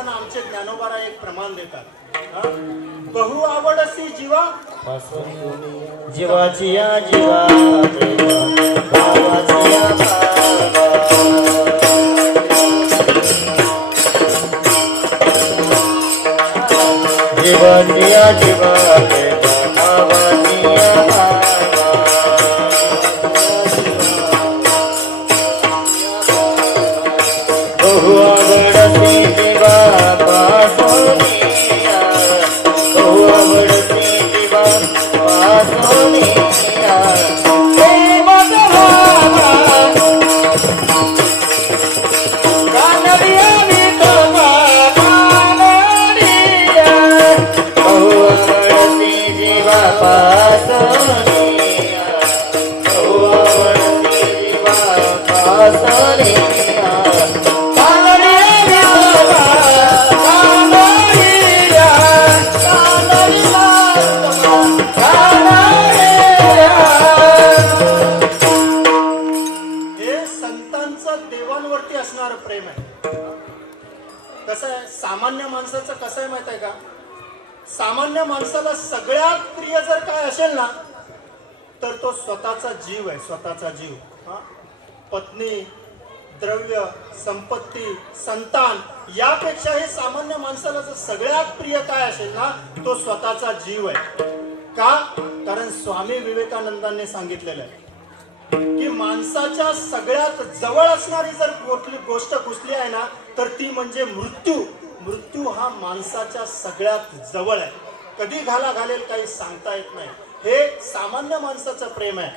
सांगताना आमचे ज्ञानोबारा एक प्रमाण देतात. बहु आवडसी जीवा जीवाची या जीवा भावाची या जीवाची या जीवा भावाची या बहु आवडसी जीवा पासोनिया बहु आवडसी जीवा पासोनिया प्रेमत भावा कानडिया विठोबा कानडिया बहु आवडसी जीवा पासोनिया बहु आवडसी जीवा पासोनिया देवांवरती असणारं प्रेम आहे. कसं आहे सामान्य माणसाचं कसं आहे माहित आहे का? सामान्य माणसाला सगळ्यात प्रिय जर काय असेल ना तर तो स्वतःचा जीव आहे. स्वतःचा जीव. पत्नी, द्रव्य, संपत्ती, संतान यापेक्षाही सामान्य माणसाला जर सगळ्यात प्रिय काय असेल ना तो स्वतःचा जीव आहे. का? कारण स्वामी विवेकानंदांनी सांगितलेलं आहे की माणसाच्या सगळ्यात जवळ असणारी जर गोष्ट कुठली आहे ना तर ती म्हणजे मृत्यू. मृत्यू हा माणसाच्या सगळ्यात जवळ आहे. कधी घाला घालेल काही सांगता येत नाही. हे सामान्य माणसाचं प्रेम आहे.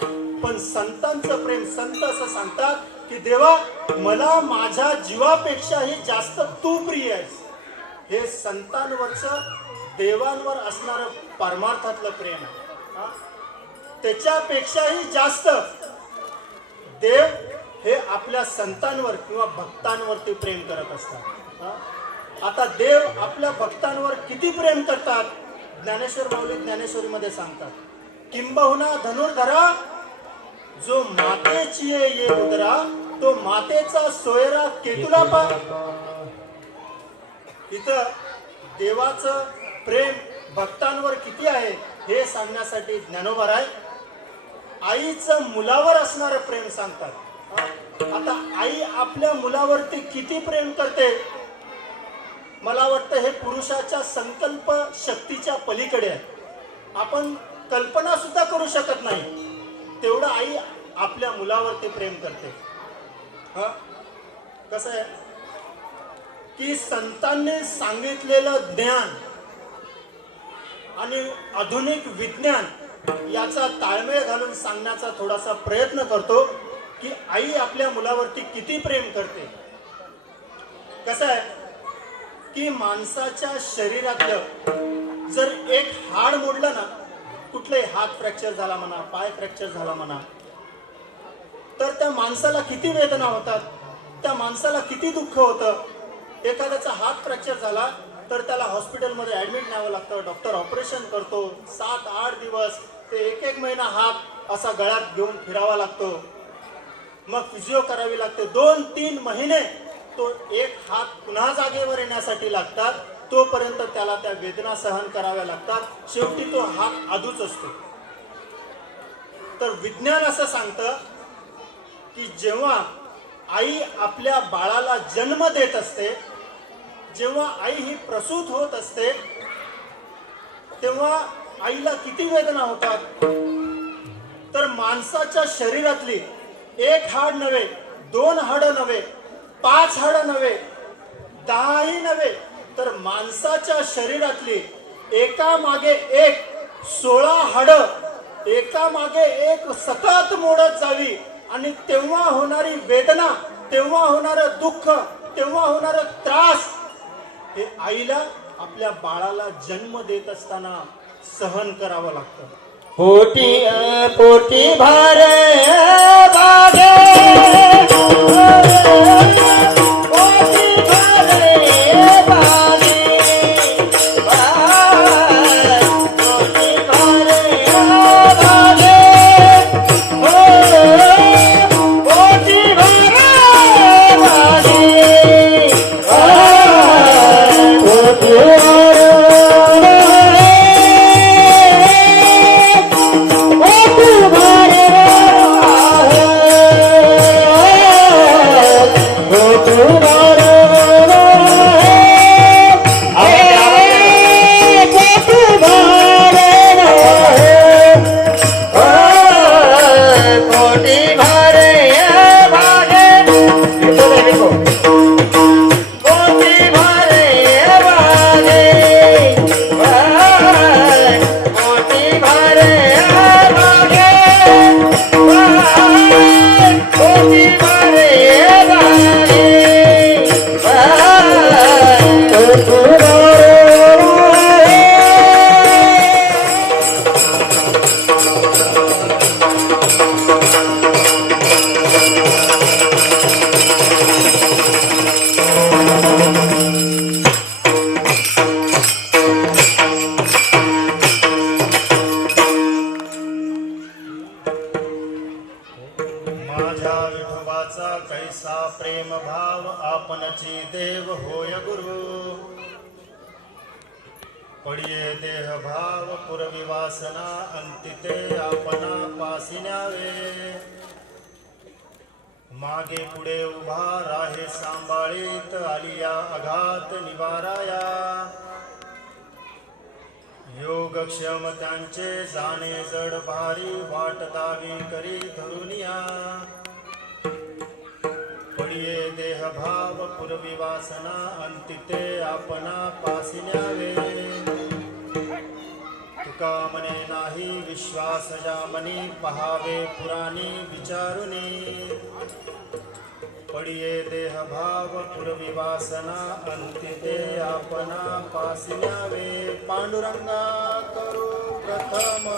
पण संतांचं प्रेम, संत असं सांगतात की देवा मला माझ्या जीवापेक्षाही जास्त तू प्रिय आहेस. हे संतांवरचं देवांवर असणारं परमार्थातलं प्रेम आहे. त्याच्यापेक्षाही जास्त देव हे आपल्या संतांवर किंवा भक्तांवरती प्रेम करत असतात. आता देव आपल्या भक्तांवर किती प्रेम करतात ज्ञानेश्वर माऊली ज्ञानेश्वरीमध्ये सांगतात. किंबहुना धनुर्धरा जो मातेची ये उदरा तो मातेचा सोयरा केतुला पा. इथं देवाचं प्रेम भक्तांवर किती आहे हे सांगण्यासाठी ज्ञानोबा राय आईचं मुलावर असणारं प्रेम सांगतात. आता आई आपल्या मुलावरती किती प्रेम करते मला वाटतं हे पुरुषाच्या संकल्प शक्तीच्या पलीकडे आहे. आपण कल्पना सुद्धा करू शकत नाही तेवढं आई आपल्या मुलावरती प्रेम करते. कसं आहे की संतांनी सांगितलेलं ज्ञान आणि आधुनिक विज्ञान याचा ताळमेळ घालून सांगण्याचा थोडासा प्रयत्न करतो की आई आपल्या मुलावरती किती प्रेम करते. कसं आहे की माणसाच्या शरीरातलं जर एक हाड मोडलं ना, कुठलाही हात फ्रॅक्चर झाला म्हणा, पाय फ्रॅक्चर झाला म्हणा, तर त्या माणसाला किती वेदना होतात, त्या माणसाला किती दुःख होतं. एखाद्याचा हात फ्रॅक्चर झाला तर त्याला हॉस्पिटलमध्ये ऍडमिट न्यावं लागतं. डॉक्टर ऑपरेशन करतो. 7-8 दिवस ते 1-1 महिना हात असा गळ्यात घेऊन फिरावा लागतो. मग फिजिओ करावी लागते. 2-3 महिने तो एक हात पुन्हा जागेवर येण्यासाठी लागतात. तोपर्यंत त्याला त्या वेदना सहन कराव्या लागतात. शेवटी तो हात आदूच असतो. तर विज्ञान असं सांगतं की जेव्हा आई आपल्या बाळाला जन्म देत असते, जेव्हा आई ही प्रसूत होत असते, तेव्हा आईला किती वेदना होतात. तर माणसाच्या शरीरातली 1 हाड नव्हे, 2 हाड नव्हे, 5 हाड नव्हे, 10ही नव्हे, तर माणसाच्या शरीरातली एका मागे एक 16 हाड एका मागे एक सतत मोडत जावी आणि तेव्हा होणारी वेदना, तेव्हा होणारं दुःख, तेव्हा होणारं त्रास हे आईला आपल्या बाळाला जन्म देत असताना सहन करावं लागतं. पोटी पोटी भार बागे पोटी भार बागे पोटी भार बागे पोटी भार बागे पडिये देह भाव पुरवी वासना अंतिते आपणा पासी न्यावे मागे पुढे उभा राहे सांभाळीत आलिया अघात निवाराया योगक्षम त्यांचे जाणे जड भारी वाट दावी करी धरुनिया पडिये देह भाव पुरवी वासना अंतिते आपणा पासी न्यावे तुका मने नाही विश्वास या मनी पहावे पुराणी विचारुनी पडिये देह भाव पुरवी वासना अंतिते आपणा पासी न्यावे पांडुरंगा करू प्रथम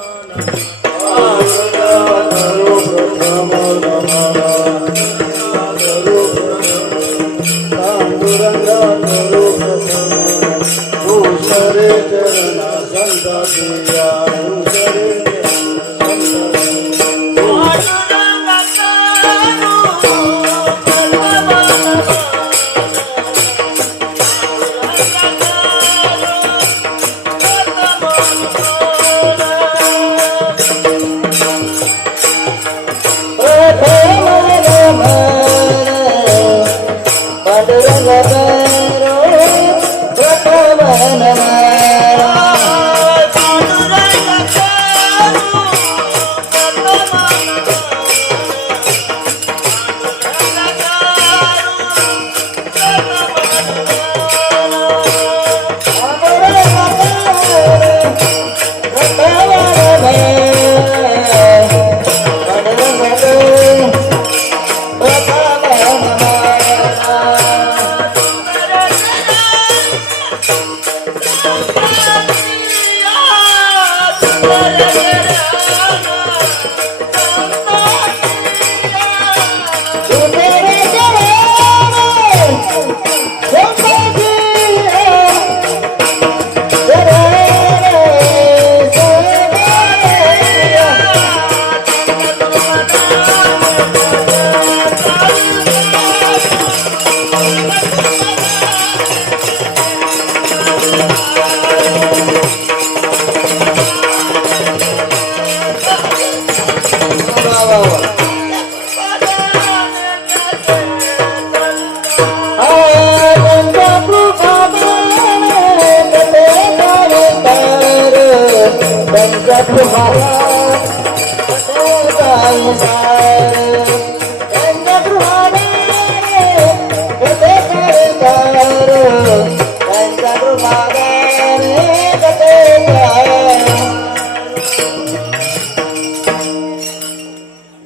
पांडुरंगा करू प्रथम उशरे चरणा संता दिया उशरे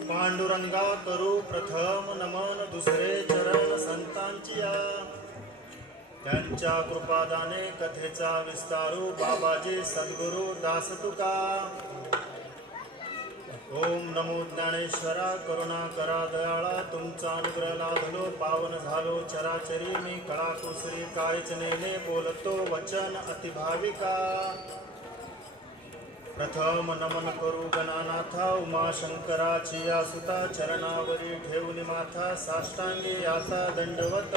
पांडुरंगा करू प्रथम नमन दुसरे चरण संतांचिया त्यांच्या कृपादाने कथेचा विस्तारू बाबाजी सद्गुरु दास तुका ओम नमो ज्ञानेश्वरा करुणा करा दयाळा तुमचा अनुग्रह लाभलो पावन झालो चराचरी मी कळा कुसरी काळीच नेने बोलतो वचन अतिभाविका प्रथम नमन करू गणानाथा उमाशंकराची या सुता चरणावरी ठेवून माथा साष्टांगी आता दंडवत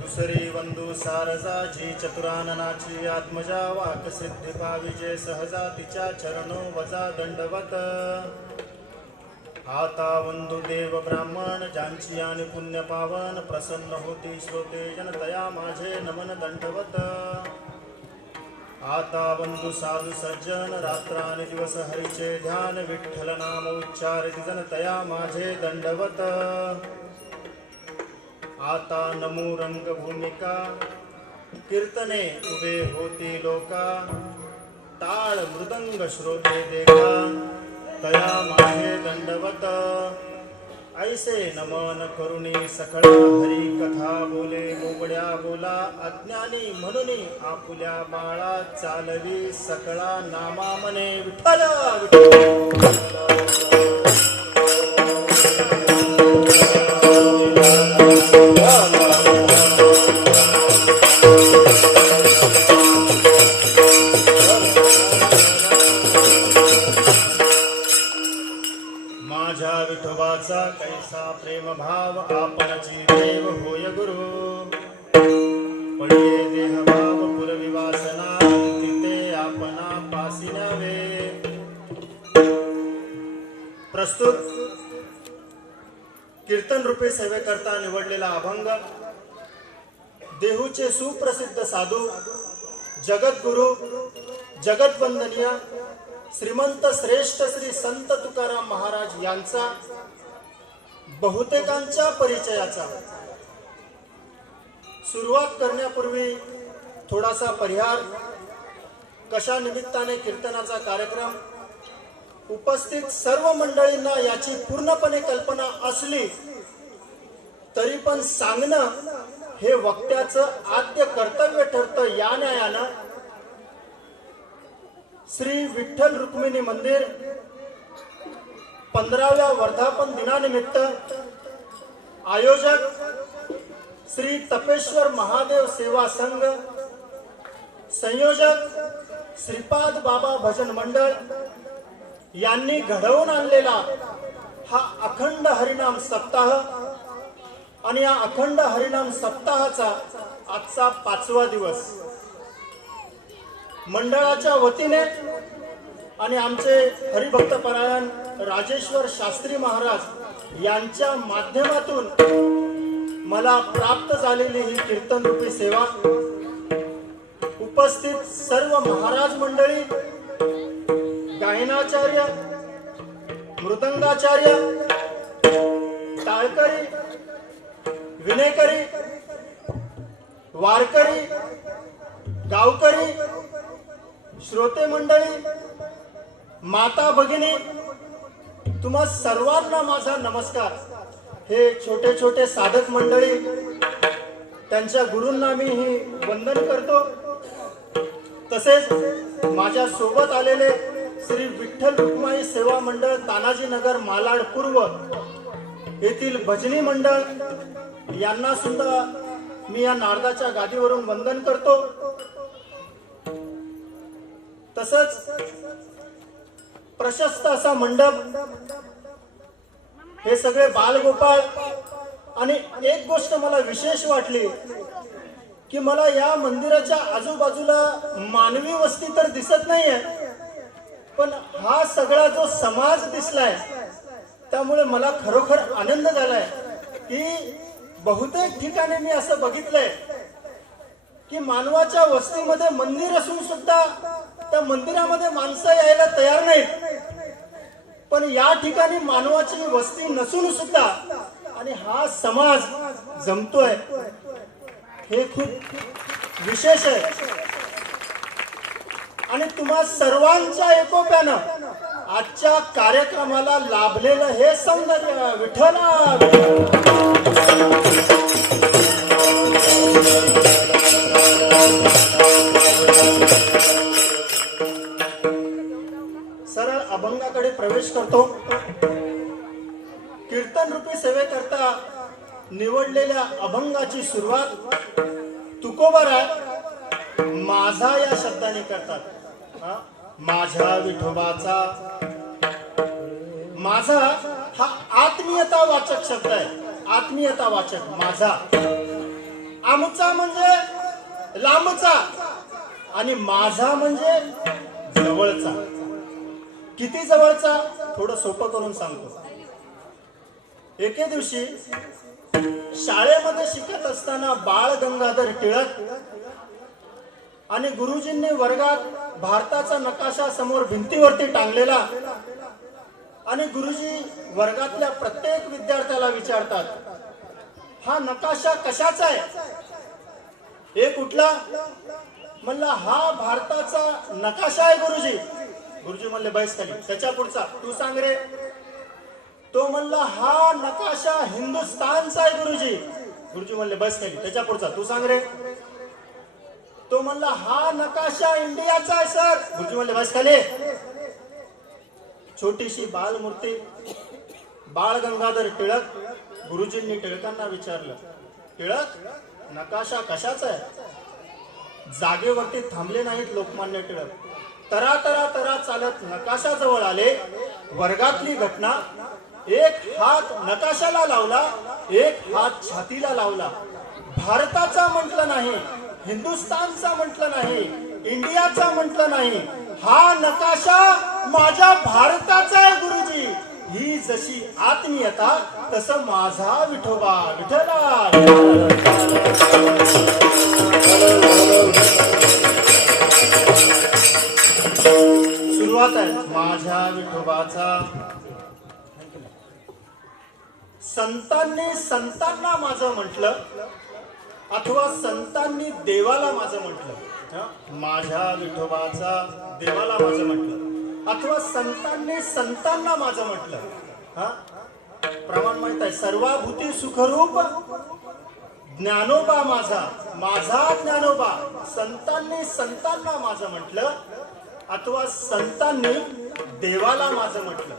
दुसरी वंदू सारजाची चतुराननाची आत्मजा वाक सिद्धी पाविजे सहजा तिच्या चरणो वजा दंडवत आता वंदू देव ब्राह्मण ज्यांची आणि पुण्य पावन प्रसन्न होती श्रोते जनतया माझे नमन दंडवत आता वंदू साधू सज्जन रात्र आणि दिवस हरीचे ध्यान विठ्ठल नाम उच्चारित जनतया माझे दंडवत आता नमो रंगभूमिका कीर्तने उभे होती लोका टाळ मृदंग श्रोते देखा तया माझे दंडवत ऐसे नमन करुणी सकळ हरी कथा बोले बोबड्या बोला अज्ञानी म्हणून आपुल्या बाळा चालवी सकळा नामा मने विठ्ठल माझ्या विठोबाचा कैसा प्रेम भाव आपणची देव होय गुरु पडिये देह भाव पुर रूपी सेवेकरता निवडलेला अभंग, देहूचे सुप्रसिद्ध साधू, जगद्गुरु, जगतवंदनीय श्रीमंत श्रेष्ठ श्री संत तुकाराम महाराज यांचा बहुतेकांच्या परिचयाचा. सुरुवात करण्यापूर्वी थोडासा परिहार. कशा निमित्ताने कीर्तनाचा कार्यक्रम, उपस्थित सर्व मंडळींना याची पूर्णपणे कल्पना असली तरी पण सांगणं हे वक्त्याचं आद्य कर्तव्य ठरतं. या न्यायानं श्री विठ्ठल रुक्मिणी मंदिर 15व्या वर्धापन दिनानिमित्त आयोजक श्री तपेश्वर महादेव सेवा संघ, संयोजक श्रीपाद बाबा भजन मंडळ यांनी घडवून आणलेला हा अखंड हरिनाम सप्ताह आणि या अखंड हरिनाम सप्ताहाचा आजचा 5वा दिवस. मंडळाच्या वतीने आणि आमचे हरिभक्तपरायण राजेश्वर शास्त्री महाराज यांच्या माध्यमातून मला प्राप्त झालेली ही कीर्तन रूपी सेवा, उपस्थित सर्व महाराज मंडळी, गायनाचार्य, मृदंगाचार्य, टाळकरी, विनेकरी, वारकरी, गावकरी, श्रोते मंडळी, माता भगिनी, तुम्हा सर्वांना माझा नमस्कार. हे छोटे छोटे साधक मंडळी, त्यांच्या गुरूंना मी ही वंदन करतो. तसेच माझ्या सोबत आलेले श्री विठ्ठल रुक्माई सेवा मंडळ तानाजी नगर मालाड पूर्व येथील भजनी मंडळ यांना सुद्धा मी या नारदाच्या गादीवरून वंदन करतो. तसंच प्रशस्त असा मंडप, हे सगळे बालगोपाळ. आणि एक गोष्ट मला विशेष वाटली की मला या मंदिराच्या आजूबाजूला मानवी वस्ती तर दिसत नाहीये, पण हा सगळा जो समाज दिसलाय त्यामुळे मला खरोखर आनंद झालाय की बहुतेक ठिकाणी मी असं बघितलंय की मानवाच्या वस्तीमध्ये मंदिर असून सुद्धा त्या मंदिरामध्ये माणसं यायला तयार नाहीत, पण या ठिकाणी मानवाची वस्ती नसून सुद्धा आणि हा समाज जमतोय, हे खूप विशेष आहे. आणि तुम्हा सर्वांच्या एकोप्यानं आजच्या कार्यक्रमाला लाभलेलं हे सौंदर्य विठ्ठला. सरळ अभंगाकडे प्रवेश करतो. कीर्तन रूपी सेवेकरता निवडलेल्या अभंगाची सुरुवात तुकोबाराय माझा या शब्दाने करतात. माझ्या विठोबाचा. माझा हा आत्मीयता वाचक शब्द आहे. आत्मीयता वाचक माझा. आमचा म्हणजे लांबचा आणि माझा म्हणजे जवळचा. किती जवळचा थोडं सोपं करून सांगतो. एके दिवशी शाळेमध्ये शिकत असताना बाळ गंगाधर टिळक आणि गुरुजींनी वर्गात भारताचा नकाशा समोर भिंतीवरती टांगलेला आणि गुरुजी वर्गातल्या प्रत्येक विद्यार्थ्याला विचारतात, हा नकाशा कशाचा आहे? एक उठला, म्हणला हा भारताचा नकाशा आहे गुरुजी. गुरुजी म्हणले बैस खाली. त्याच्या पुढचा, तू सांग रे. तो म्हणला हा नकाशा हिंदुस्थानचा आहे गुरुजी. गुरुजी म्हणले बैस खाली. त्याच्या पुढचा, तू सांग रे. तो म्हणला हा नकाशा इंडियाचा आहे सर. गुरुजी म्हणले बैस खाली. छोटीशी बालमूर्ती बाळ गंगाधर टिळक. गुरुजींनी टिळकांना विचारलं, टिळक नकाशा कशाचा आहे? जागेवरती थांबले नाहीत लोकमान्य टिळक. तरा तरा तरा चालत नकाशाजवळ आले. वर्गातली घटना, एक हात नकाशाला लावला, एक हात छातीला लावला. भारताचा म्हटलं नाही, हिंदुस्थानचा म्हटलं नाही, इंडियाचा म्हटलं नाही, हा नकाशा माझ्या भारताचा आहे गुरुजी. ही जशी आत्मीयता तसं माझा विठोबा विठ्ठला. सुरुवात आहे माझ्या विठोबाचा. संतांनी संतांना माझं म्हटलं अथवा संतांनी देवाला माझं म्हटलं. माझ्या विठोबाचा देवाला माझं म्हटलं अथवा संतांनी संतांना माझं म्हटलं. हा प्रमाण माहित आहे. सर्वाभूती सुखरूप ज्ञानोबा माझा, माझा ज्ञानोबा. संतांनी संतांना माझं म्हटलं अथवा संतांनी देवाला माझं म्हटलं.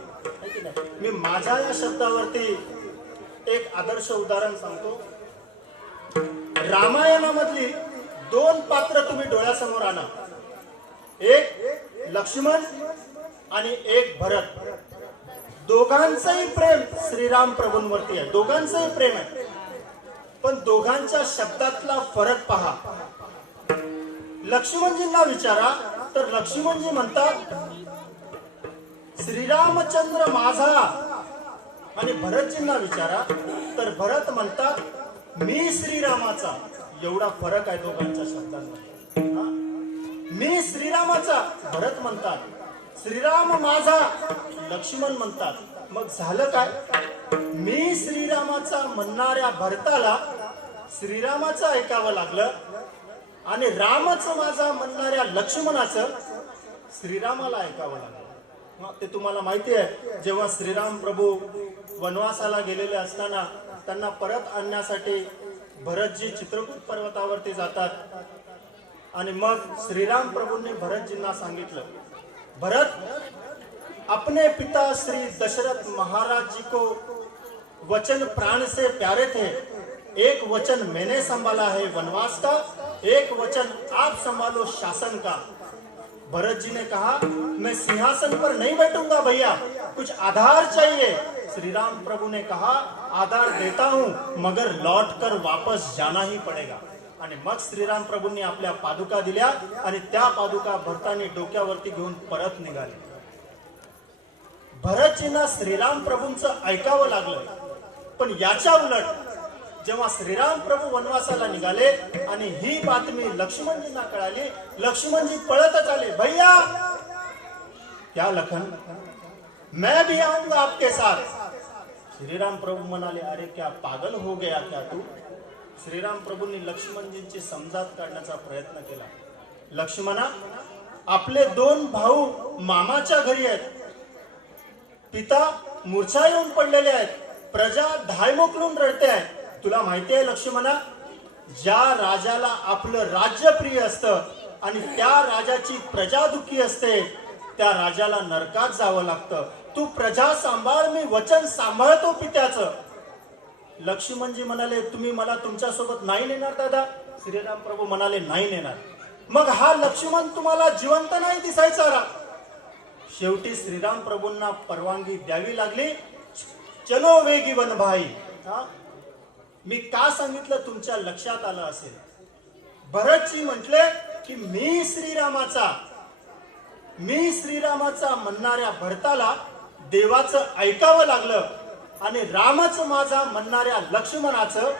मी माझ्या या शब्दावरती एक आदर्श उदाहरण सांगतो. रामायणामधली दोन पात्र तुम्ही डोळ्यासमोर आणा. एक लक्ष्मण आणि एक भरत. दोघांचंही प्रेम श्रीराम प्रभूंवरती आहे. दोघांचंही प्रेम आहे. पण दोघांच्या शब्दातला फरक पहा. लक्ष्मणजींना विचारा तर लक्ष्मणजी म्हणतात श्रीरामचंद्र माझा. आणि भरतजींना विचारा तर भरत म्हणतात मी श्रीरामाचा. एवढा फरक आहे दोघांच्या शब्दांमध्ये. मी श्रीरामाचा भरत म्हणतात, श्रीराम माझा लक्ष्मण म्हणतात. मग झालं काय? मी श्रीरामाचा म्हणणाऱ्या भरताला श्रीरामाचं ऐकावं लागलं आणि रामच माझा म्हणणाऱ्या लक्ष्मणाचं श्रीरामाला ऐकावं लागलं. ते तुम्हाला माहिती आहे. जेव्हा श्रीराम प्रभू वनवासाला गेलेले असताना त्यांना परत आणण्यासाठी भरतजी चित्रकूट पर्वतावरती जातात. आणि मग श्रीराम प्रभूंनी भरतजींना सांगितलं, भरत अपने पिता श्री दशरथ महाराज जी को वचन प्राण से प्यारे थे. एक वचन मैंने संभाला है वनवास का, एक वचन आप संभालो शासन का. भरत जी ने कहा मैं सिंहासन पर नहीं बैठूंगा भैया, कुछ आधार चाहिए. श्री राम प्रभु ने कहा आधार देता हूं मगर लौट कर वापस जाना ही पड़ेगा. आणि मग श्रीराम प्रभूंनी आपल्या पादुका दिल्या आणि त्या पादुका भरतानी डोक्यावरती घेऊन परत निघाले. भरतजींना श्रीराम प्रभूंचं ऐकावं लागलं. पण याच्या उलट जेव्हा श्रीराम प्रभू वनवासाला निघाले आणि ही बातमी लक्ष्मणजींना कळाली, लक्ष्मणजी पळतच आले. भैया क्या लखन, मैं भी आऊंगा आपके साथ. श्रीराम प्रभू म्हणाले अरे क्या पागल हो गया क्या तू. श्रीराम प्रभूंनी लक्ष्मणजींची समजात काढण्याचा प्रयत्न केला. लक्ष्मणा, आपले दोन भाऊ मामाच्या घरी आहेत. पिता मूर्छा येऊन पडलेले आहेत. प्रजा धाय मोकलून रडते आहे. तुला माहिती आहे लक्ष्मणा, ज्या राजाला आपलं राज्य प्रिय असतं आणि त्या राजाची प्रजा दुःखी असते त्या राजाला नरकात जावं लागतं. तू प्रजा सांभाळ, मी वचन सांभाळतो पित्याचं. लक्ष्मणजी म्हणाले तुम्ही मला तुमच्या सोबत नाही नेणार दादा. श्रीराम प्रभू म्हणाले नाही नेणार. मग हा लक्ष्मण तुम्हाला जिवंत नाही दिसायचा. शेवटी श्रीराम प्रभूंना परवानगी द्यावी लागली. चलो वेगी वन भाई. मी का सांगितलं तुमच्या लक्षात आलं असेल. भरतजी म्हटले की मी श्रीरामाचा म्हणणाऱ्या भरताला देवाचं ऐकावं लागलं आणि रामच माझा म्हणणाऱ्या लक्ष्मणाचं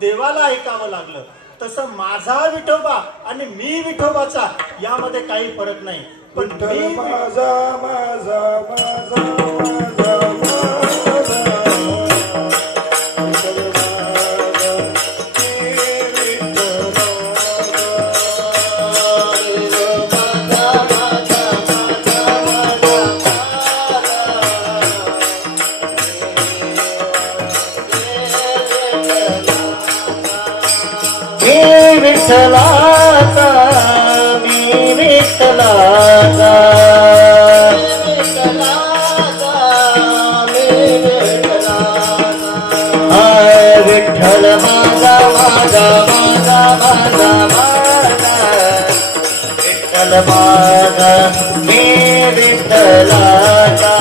देवाला ऐकावं लागलं. तसं माझा विठोबा आणि मी विठोबाचा यामध्ये काही फरक नाही. पण मी माझा माझा माझा माझा विठ्ठलाचा मी विठ्ठलाचा हाय विठ्ठल माझा माझा माझा माझा माझा विठ्ठल माझा मी विठ्ठलाचा.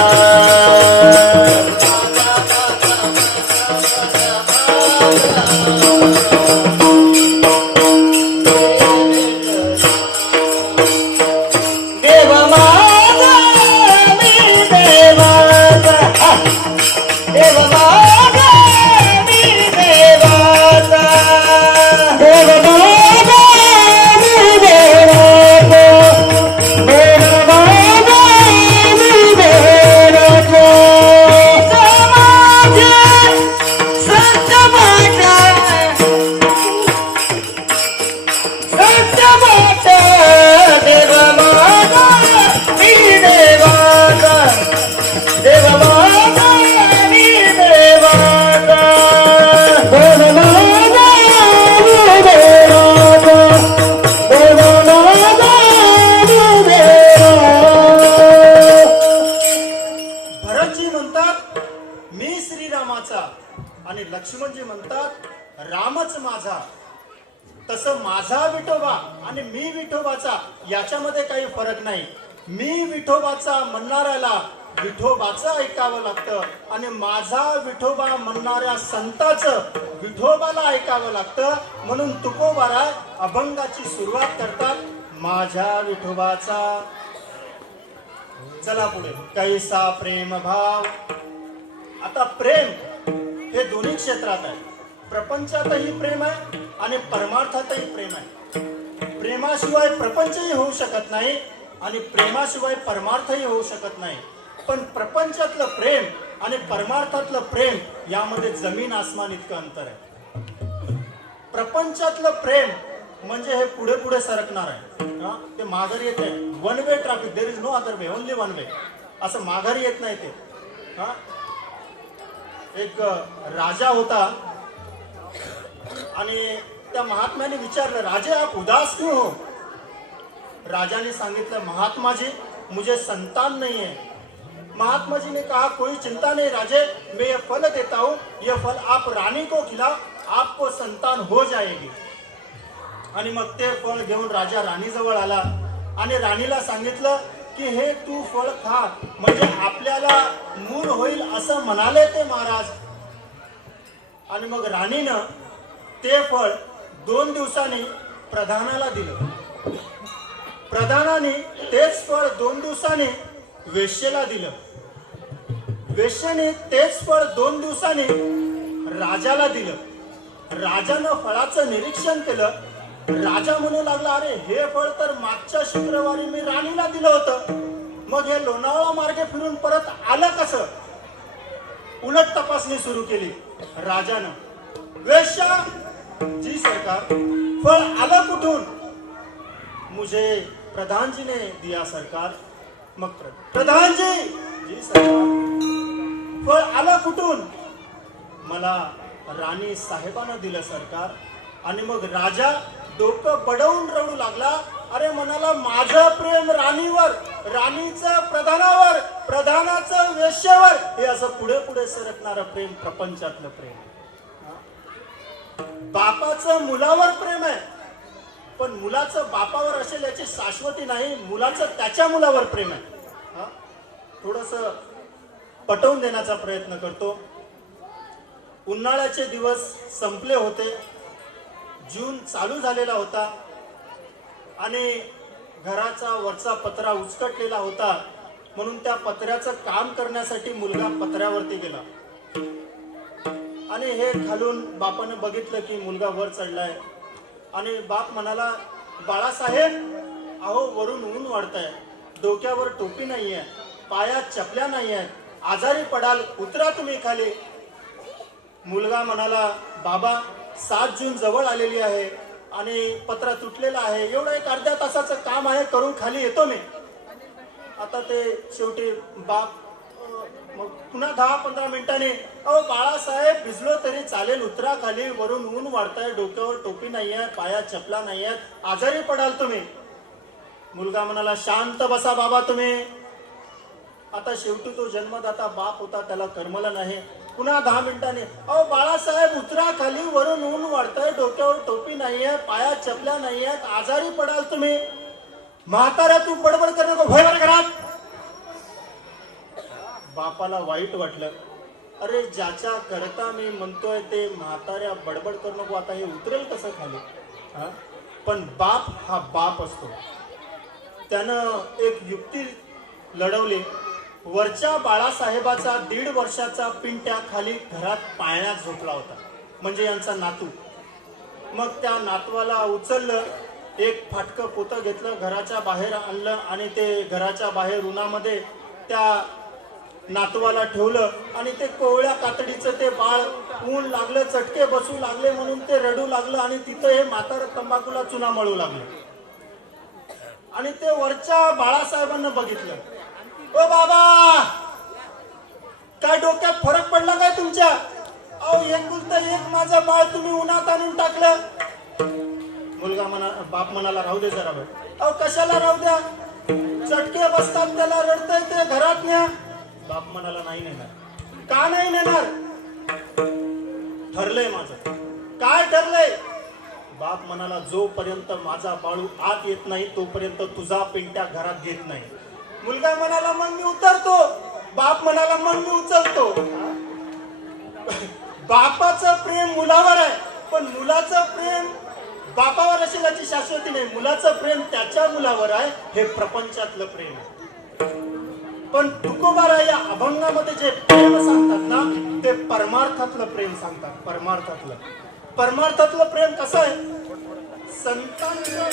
देव माझा तोच माझा. तसं माझा विठोबा आणि मी विठोबाचा याच्यामध्ये काही फरक नाही. मी विठोबाचा म्हणणाऱ्याला विठोबाचं ऐकावं लागतं आणि माझा विठोबा म्हणणाऱ्या संताचं विठोबाला ऐकावं लागतं. म्हणून तुकोबाराय अभंगाची सुरुवात करतात माझ्या विठोबाचा. चला पुढे. कैसा प्रेम भाव. आता प्रेम हे दोन्ही क्षेत्रात आहे. प्रपंचातही प्रेम आहे आणि परमार्थातही प्रेम आहे. प्रेमाशिवाय प्रपंचही होऊ शकत नाही आणि प्रेमाशिवाय परमार्थही होऊ शकत नाही. पण प्रपंचातलं प्रेम आणि परमार्थातलं प्रेम यामध्ये जमीन आसमान इतकं अंतर आहे. प्रपंचातलं प्रेम म्हणजे हे पुढे पुढे सरकणार आहे. ते माघारी येत आहे. One way traffic, there is no other way, only one way. असं माघारी येत नाही ते. एक राजा होता आणि त्या महात्म्याने विचारलं, राजे आप उदास क्यों हो? राजाने सांगितलं, महात्मा जी मुझे संतान नहीं है. महात्मा जी ने कहा, कोई चिंता नहीं राजे, मैं ये फल देता हूं, ये फल आप रानी को खिलाओ, आपको संतान हो जाएगी. आणि मग ते फळ घेऊन राजा राणीजवळ आला आणि राणीला सांगितलं की हे तू फळ खा, म्हणजे आपल्याला मूल होईल असं म्हणाले ते महाराज. आणि मग राणीनं ते फळ 2 दिवसांनी प्रधानाला दिलं. प्रधानाने तेच फळ 2 दिवसांनी वेश्येला दिलं. वेश्येने तेच फळ 2 दिवसांनी राजाला दिलं. राजानं फळाचं निरीक्षण केलं. राजा म्हणू लागला, अरे हे फळ तर मागच्या शुक्रवारी मी राणीला दिलं होतं, मग हे लोणावळा मार्गे फिरून परत आलं कसं? उलट तपासणी सुरू केली राजानं. वेश्या, जी सरकार, फळ आलं कुठून? मुझे प्रधान जी ने दिया सरकार. मग प्रधान जी, जी सरकार, फळ आलं कुठून? मला राणी साहेबानं दिलं सरकार. आणि मग राजा डोकं बडवून रडू लागला. अरे म्हणाला, माझं प्रेम राणीवर, राणीचं प्रधानावर, प्रधानाचं वेश्येवर, हे असं पुढे पुढे सरकणारं प्रेम प्रपंचातलं प्रेम. बापाचं मुलावर प्रेम आहे, पण मुलाचं बापावर असेल याची शाश्वती नाही. मुलाचं त्याच्या मुलावर प्रेम आहे. थोडस पटवून देण्याचा प्रयत्न करतो. उन्हाळ्याचे दिवस संपले होते. जून चालू झालेला होता आणि घराचा वरचा पत्रा उचकटलेला होता. म्हणून त्या पत्र्याचं काम करण्यासाठी मुलगा पत्र्यावरती गेला आणि हे खालून बापानं बघितलं की मुलगा वर चढलाय. आणि बाप म्हणाला, बाळासाहेब, अहो वरून ऊन वाढतंय, डोक्यावर टोपी नाहीये, पायात चपल्या नाहीये, आजारी पडाल, उतरा तुम्ही खाली. मुलगा म्हणाला, बाबा 7 जून जवळ आलेली आहे आणि पत्रा तुटलेला आहे, एवढं एक अर्ध्या तासाचं काम आहे, करून खाली येतो मी. आता ते शेवटी बाप मग पुन्हा 10-15 मिनिटांनी, अहो बाळासाहेब, भिजलो तरी चालेल, उतरा खाली, वरून ऊन वाढतंय, डोक्यावर टोपी नाहीये, पायात चपला नाहीये, आजारी पडाल तुम्ही. मुलगा म्हणाला, शांत बसा बाबा तुम्ही. आता शेवटी तो जन्मदाता बाप होता, त्याला करमलं नाही. पुन्हा 10 मिनिटांनी, अहो बाळासाहेब, उतरा खाली, वरून ऊन वाढतंय, डोक्यावर टोपी नाहीये, पायात चपल्या नाहीयेत, आजारी पडाल तुम्ही. म्हाताऱ्या, तू बडबड कर नको, भय बरं घरात. बापाला वाईट वाटलं. अरे ज्याच्या करता मी म्हणतोय ते म्हाताऱ्या बडबड करू नको, आता हे उतरेल कसं खाली? पण बाप हा बाप असतो. त्यानं एक युक्ती लढवली. वरच्या बाळासाहेबाचा 1.5 वर्षाचा पिंट्या खाली घरात पाळण्यात झोपला होता, म्हणजे यांचा नातू. मग त्या नातवाला उचललं, एक फाटकं पोतं घेतलं, घराच्या बाहेर आणलं आणि ते घराच्या बाहेर उन्हामध्ये त्या नातवाला ठेवलं. आणि ते कोवळ्या कातडीचं ते बाळ, ऊन लागलं, चटके बसू लागले म्हणून ते रडू लागलं आणि तिथं हे म्हातारं तंबाखूला चुना मळू लागलं. आणि ते वरच्या बाळासाहेबांना बघितलं. ओ बाबा, काय डोक्यात फरक पडला काय तुमच्या? अहो एकुलतं एक माझं बाळ तुम्ही उन्हात आणून टाकलं. बाप म्हणाला, राहू दे जरा. अहो कशाला राहू द्या, चटके बसतात त्याला, रडतंय ते, घरात न्या. बाप म्हणाला, नाही नेणार. का नाही नेणार? ठरलंय माझं. काय ठरलंय? बाप म्हणाला जोपर्यंत माझा बाळू आत येत नाही तोपर्यंत तुझा पिंट्या घरात घेत नाही. मुलगा म्हणाला मग मी उतरतो. बाप म्हणाला मग मी उचलतो. बापाचं प्रेम मुलावर आहे, पण मुलाचं प्रेम बापावर असेल याची शाश्वती नाही. मुलाचं प्रेम त्याच्या मुलावर आहे, हे प्रपंचातलं प्रेम आहे. पण तुकोबारा या अभंगामध्ये जे प्रेम सांगतात ना, ते परमार्थातलं प्रेम सांगतात. परमार्थातलं प्रेम कसं आहे? संतांचं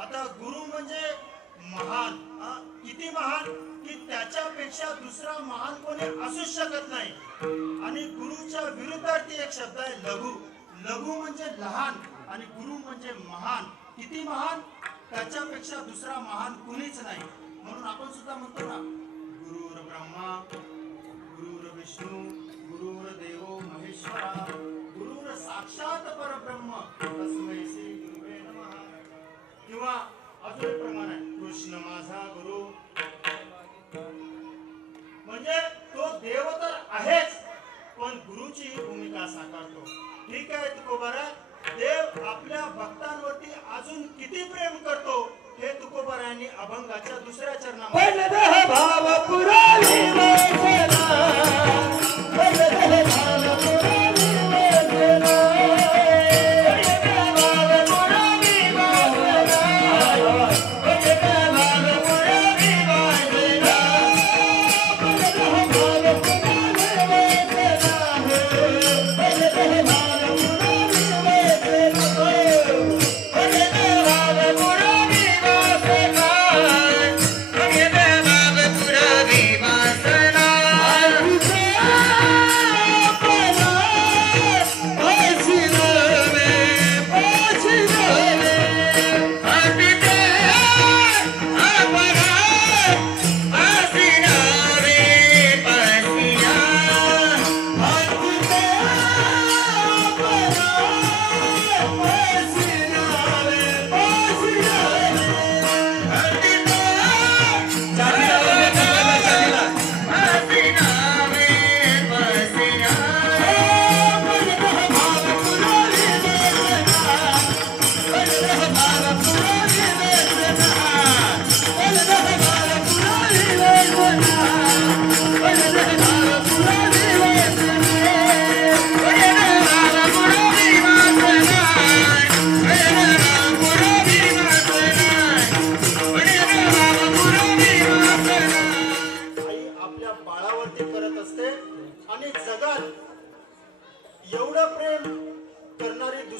आता गुरु म्हणजे महान, किती महान की त्याच्यापेक्षा दुसरा महान कोणी असू शकत नाही. आणि गुरुच्या विरुद्धार्थी एक शब्द आहे लघु. लघु म्हणजे लहान आणि गुरु म्हणजे महान. किती महान? त्याच्यापेक्षा दुसरा महान कुणीच नाही. म्हणून आपण सुद्धा म्हणतो ना, गुरुर ब्रह्मा गुरुर विष्णू गुरुर देवो महेश्वरा गुरुर साक्षात परब्रह्म तस्मै श्री गुरुवे नमः. किंवा अजून एक प्रमाण आहे, कृष्ण माझा गुरु. म्हणजे तो देव तर आहेच, पण गुरुची भूमिका साकारतो. ठीक आहे तुकोबारा, देव आपल्या भक्तांवरती अजून किती प्रेम करतो हे तुकोबारांनी अभंगाच्या दुसऱ्या चरणामध्ये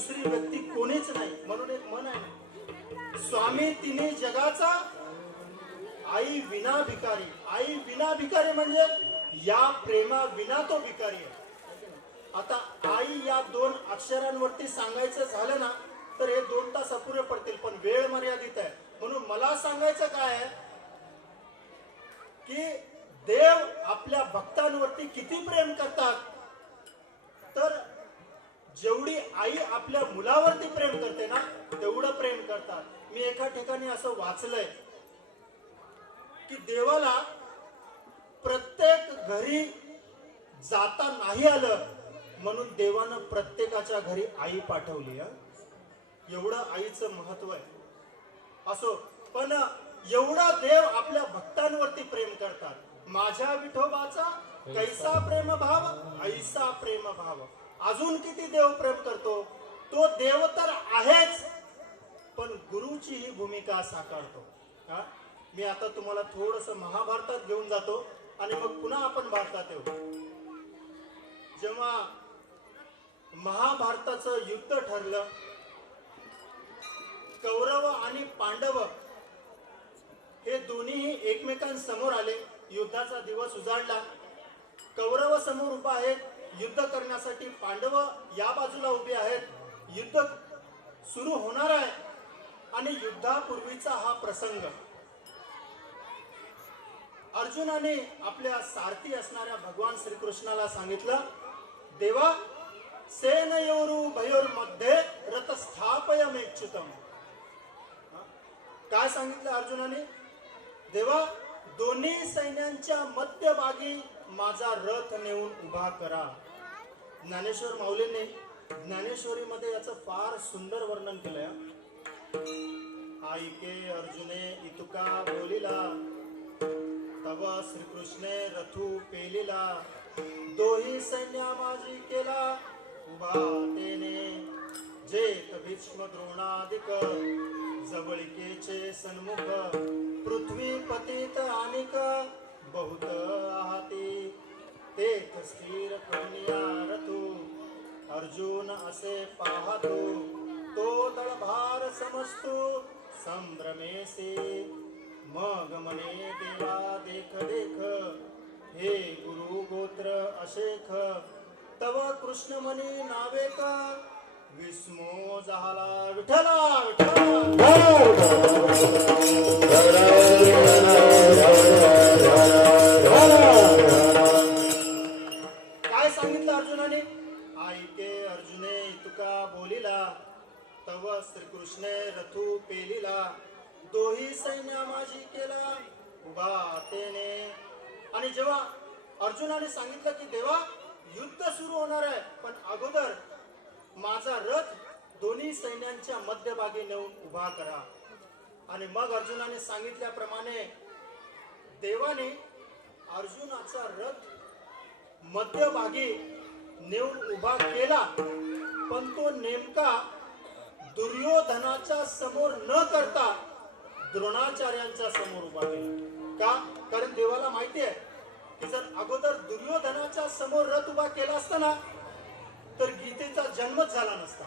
दुसरी व्यक्ती कोणीच नाही. म्हणून एक म्हण आहे, स्वामी तिन्ही जगाचा, आई विना भिकारी. आई विना भिकारी म्हणजे या प्रेमा विना तो भिकारी आहे. आता आई या दोन अक्षरांवरती सांगायचं झालं ना तर हे 2 तास अपुरे पडतील, पण वेळ मर्यादित आहे. म्हणून मला सांगायचं काय आहे की देव आपल्या भक्तांवरती किती प्रेम करतात, तर जेवढी आई आपल्या मुलावरती प्रेम करते ना तेवढं प्रेम करतात. मी एका ठिकाणी असं वाचलंय की देवाला प्रत्येक घरी जाता नाही आलं म्हणून देवानं प्रत्येकाच्या घरी आई पाठवली. एवढं आईचं महत्व आहे. असो, पण एवढा देव आपल्या भक्तांवरती प्रेम करतात. माझ्या विठोबाचा कैसा प्रेम भाव, ऐसा प्रेम भाव. अजून किती देव प्रेम करतो. तो देव तर आहेच, पण गुरुची ही भूमिका साकारतो. मी आता तुम्हाला थोडस महाभारतात घेऊन जातो आणि मग पुन्हा आपण भारतात येऊ. जेव्हा महाभारताचं युद्ध ठरलं, कौरव आणि पांडव हे दोन्हीही एकमेकांसमोर आले. युद्धाचा दिवस उजाडला. कौरव समोर उभा आहेत युद्ध करण्यासाठी, पांडव या बाजूला उभे आहेत. युद्ध सुरू होणार आहे आणि युद्धापूर्वीचा हा प्रसंग. अर्जुनाने आपल्या सारथी असणाऱ्या भगवान श्रीकृष्णाला सांगितलं, देवा सेनयोरु भयोर्मध्ये रथ स्थापयमेच्युतम. काय सांगितलं अर्जुनाने? देवा दोन्ही सैन्यांच्या मध्यभागी माझा रथ नेऊन उभा करा. ज्ञानेश्वर माऊलींनी ज्ञानेश्वरीमध्ये याचं फार सुंदर वर्णन केलंय. ऐके अर्जुने इतुका बोलिला, तव श्रीकृष्णे रथू पेलिला. दोही सैन्या माझी केला उभा तेने, जेत भीष्म द्रोणादिक जवळिकेचे सन्मुख. पृथ्वी पतित आनिक बहुत आहाती, तेथ स्थिर कन्या रथू. अर्जुन असे पाहतो, तो दळभार समजतो संभ्रमेसे. मग मने देवा देख देख, हे गुरु गोत्र अशेख. तव कृष्ण मनी नावे का, विस्मो झाला विठला विठला. काय सांगितलं अर्जुनाने? ऐके अर्जुने तुका बोलिला, तव श्रीकृष्णे रथू पेलिला. दोही सैन्या माझी केला उभा तेने. आणि जेव्हा अर्जुनाने सांगितलं की देवा युद्ध सुरू होणार आहे, पण अगोदर माझा रथ दोन्ही सैन्यांच्या मध्यभागी नेऊन उभा करा. आणि मग अर्जुनाने सांगितल्याप्रमाणे देवाने अर्जुनाचा रथ मध्यभागी नेऊन उभा केला, पण तो नेमका दुर्योधनाच्या समोर न करता द्रोणाचार्यांच्या समोर उभा केला. का? कारण देवाला माहिती आहे की जर अगोदर दुर्योधनाच्या समोर रथ उभा केला असता ना तर गीतेचा जन्मच झाला नसता.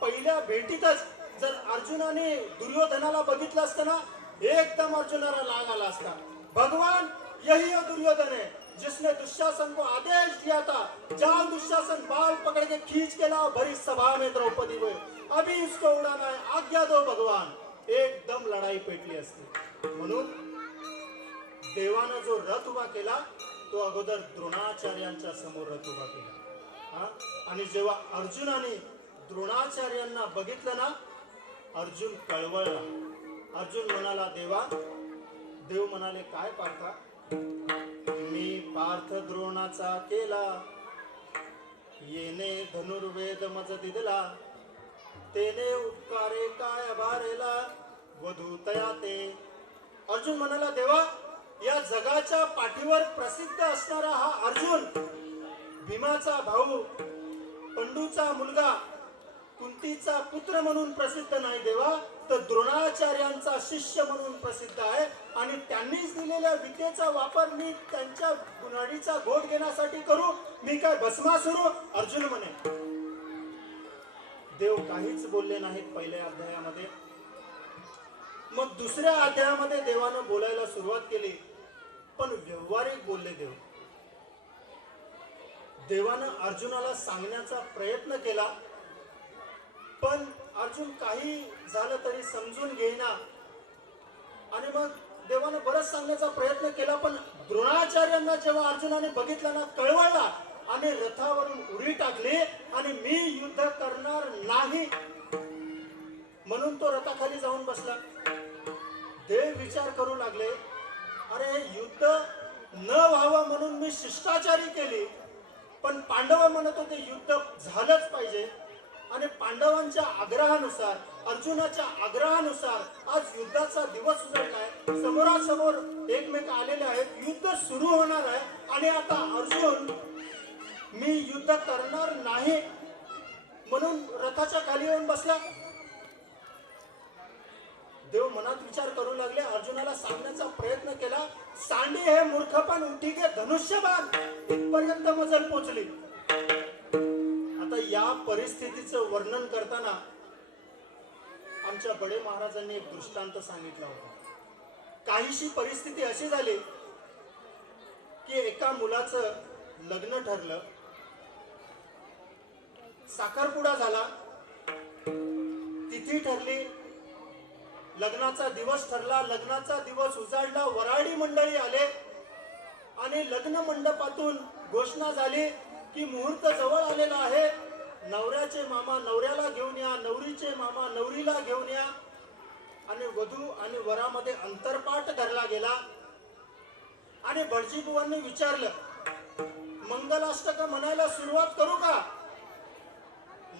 पहिल्या भेटीतच जर अर्जुनाने दुर्योधनाला बघितलं असतं ना, एकदम अर्जुनाला लाग आला असता. भगवान यही है दुर्योधन है जिसने दुशासन को आदेश दिया था, जाओ दुशासन बाल पकड़ के खींच के लाओ भरी सभा में द्रौपदी को, अभी इसको उड़ाना है, आज्ञा दो भगवान. एकदम लढाई पेटली असते. म्हणून देवानं जो रथ उभा केला तो अगोदर द्रोणाचार्यांच्या समोर रथ उभा केला. आणि जेव्हा अर्जुनाने द्रोणाचार्यांना बघितलं ना, अर्जुन कळवळला. अर्जुन म्हणाला देवा. देव म्हणाले काय पार्था? मी पार्थ द्रोणाचा केला, येणे धनुर्वेद मज दिदला. तेने उपकारे काय भारेला, वधूतया ते. अर्जुन म्हणाला देवा या जगाच्या पाठीवर प्रसिद्ध असणारा हा अर्जुन, भीमाचा भाऊ, पंडूचा मुलगा, कुंतीचा पुत्र म्हणून प्रसिद्ध नाही देवा, तर द्रोणाचार्यांचा शिष्य म्हणून प्रसिद्ध आहे. आणि त्यांनीच दिलेल्या विद्येचा वापर मी त्यांच्या गुणाडीचा घोट घेण्यासाठी करू? मी काय भस्मासुरू? अर्जुन म्हणे देव काहीच बोलले नाहीत पहिल्या अध्यायामध्ये. मग दुसऱ्या अध्यायामध्ये देवानं बोलायला सुरुवात केली, पण व्यवहारिक बोलले देव. देवानं अर्जुनाला सांगण्याचा प्रयत्न केला, पण अर्जुन काही झालं तरी समजून घेईना. आणि मग देवानं बरंच सांगण्याचा प्रयत्न केला, पण द्रोणाचार्यांना जेव्हा अर्जुनाने बघितलं ना, कळवळला आणि रथावरून उडी टाकली आणि मी युद्ध करणार नाही म्हणून तो रथाखाली जाऊन बसला. देव विचार करू लागले, अरे युद्ध न व्हावं म्हणून मी शिष्टाचारी केली, पण पांडव म्हणत होते युद्ध झालंच पाहिजे. आणि पांडवांच्या आग्रहानुसार, अर्जुनाच्या आग्रहानुसार आज युद्धाचा दिवस उजळलाय. समोरासमोर एकमेक आलेले आहेत, युद्ध सुरू होणार आहे. आणि आता अर्जुन मी युद्ध करणार नाही म्हणून रथाच्या खाली येऊन बसला. देव मनात विचार करू लागले, अर्जुनाला सांगण्याचा प्रयत्न केला, सांडी हे मूर्खपण उठीके धनुष्यबाण इथपर्यंत मजल पोचली. आता या परिस्थितीचं वर्णन करताना आमच्या बडे महाराजांनी एक दृष्टांत सांगितला होता. काहीशी परिस्थिती अशी झाली की एका मुलाचं लग्न ठरलं, साखरपुडा झाला, तिथी ठरली, लग्नाचा दिवस ठरला, लग्नाचा दिवस उजाडला, वराडी मंडळी आले आणि लग्न मंडपातून घोषणा झाली की मुहूर्त जवळ आलेला आहे. नवऱ्याचे मामा नवऱ्याला घेऊन या, नवरीचे मामा नवरीला घेऊन या. आणि वधू आणि वरामध्ये अंतरपाठ धरला गेला. आणि भटजीबुवांनी विचारलं, मंगलाष्टक म्हणायला सुरुवात करू का?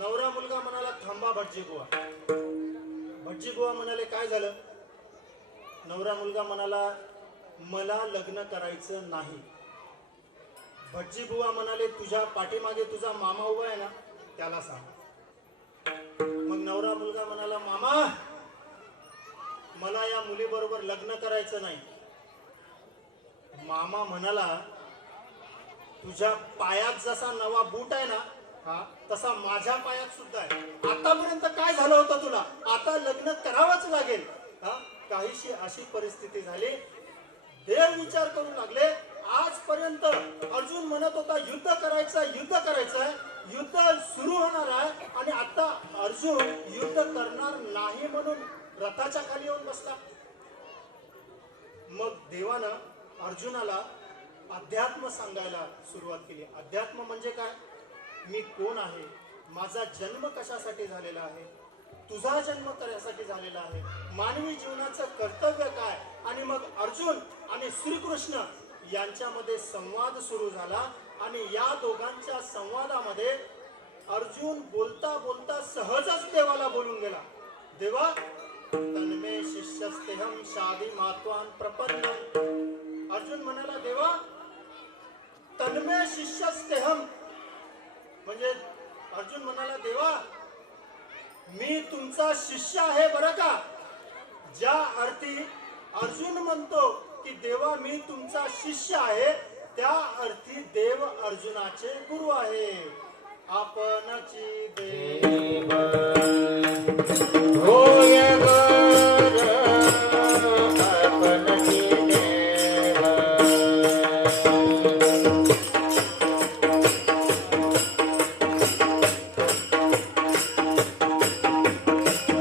नवरा मुलगा म्हणाला, थांबा भटजीबुवा. भटजीबुवा म्हणाले, काय झालं? नवरा मुलगा म्हणाला, मला लग्न करायचं नाही. भटजीबुवा म्हणाले, तुझ्या पाठीमागे तुझा मामा उभा आहे ना, त्याला सांग. मग नवरा मुलगा म्हणाला, मामा मला या मुलीबरोबर लग्न करायचं नाही. मामा म्हणाला, तुझ्या पायात जसा नवा बूट आहे ना, हा तसा माझ्या पायात सुद्धा आहे. आतापर्यंत काय झालं होतं तुला, आता लग्न करावंच लागेल. काहीशी अशी परिस्थिती झाली. देव विचार करू लागले, आजपर्यंत अर्जुन म्हणत होता युद्ध करायचं, युद्ध करायचं, युद्ध सुरू होणार आहे, आणि आता अर्जुन युद्ध करणार नाही म्हणून रथाच्या खाली येऊन बसला. मग देवानं अर्जुनाला अध्यात्म सांगायला सुरुवात केली. अध्यात्म म्हणजे काय? मी कोण आहे, माझा जन्म कशासाठी झालेला आहे, तुझा जन्म कशासाठी झालेला आहे, मानवी जीवनाचं कर्तव्य काय. आणि मग अर्जुन आणि श्रीकृष्ण यांच्यामध्ये संवाद सुरू झाला. आणि या दोघांच्या संवादामध्ये अर्जुन बोलता बोलता सहजच देवाला बोलून गेला, देवा तन्मे शिष्यस्तेहम शादी मात्वान प्रपन्न. अर्जुन म्हणाला, देवा तन्मे शिष्यस्तेहम म्हणजे अर्जुन म्हणाला, देवा मी तुमचा शिष्य आहे बरं का. ज्या अर्थी अर्जुन म्हणतो की देवा मी तुमचा शिष्य आहे, त्या अर्थी देव अर्जुनाचे गुरु आहे. आपणची देव होय गर आपणची देव.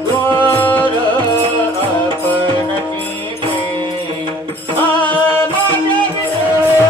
गर आपणची देव. आपणची देव.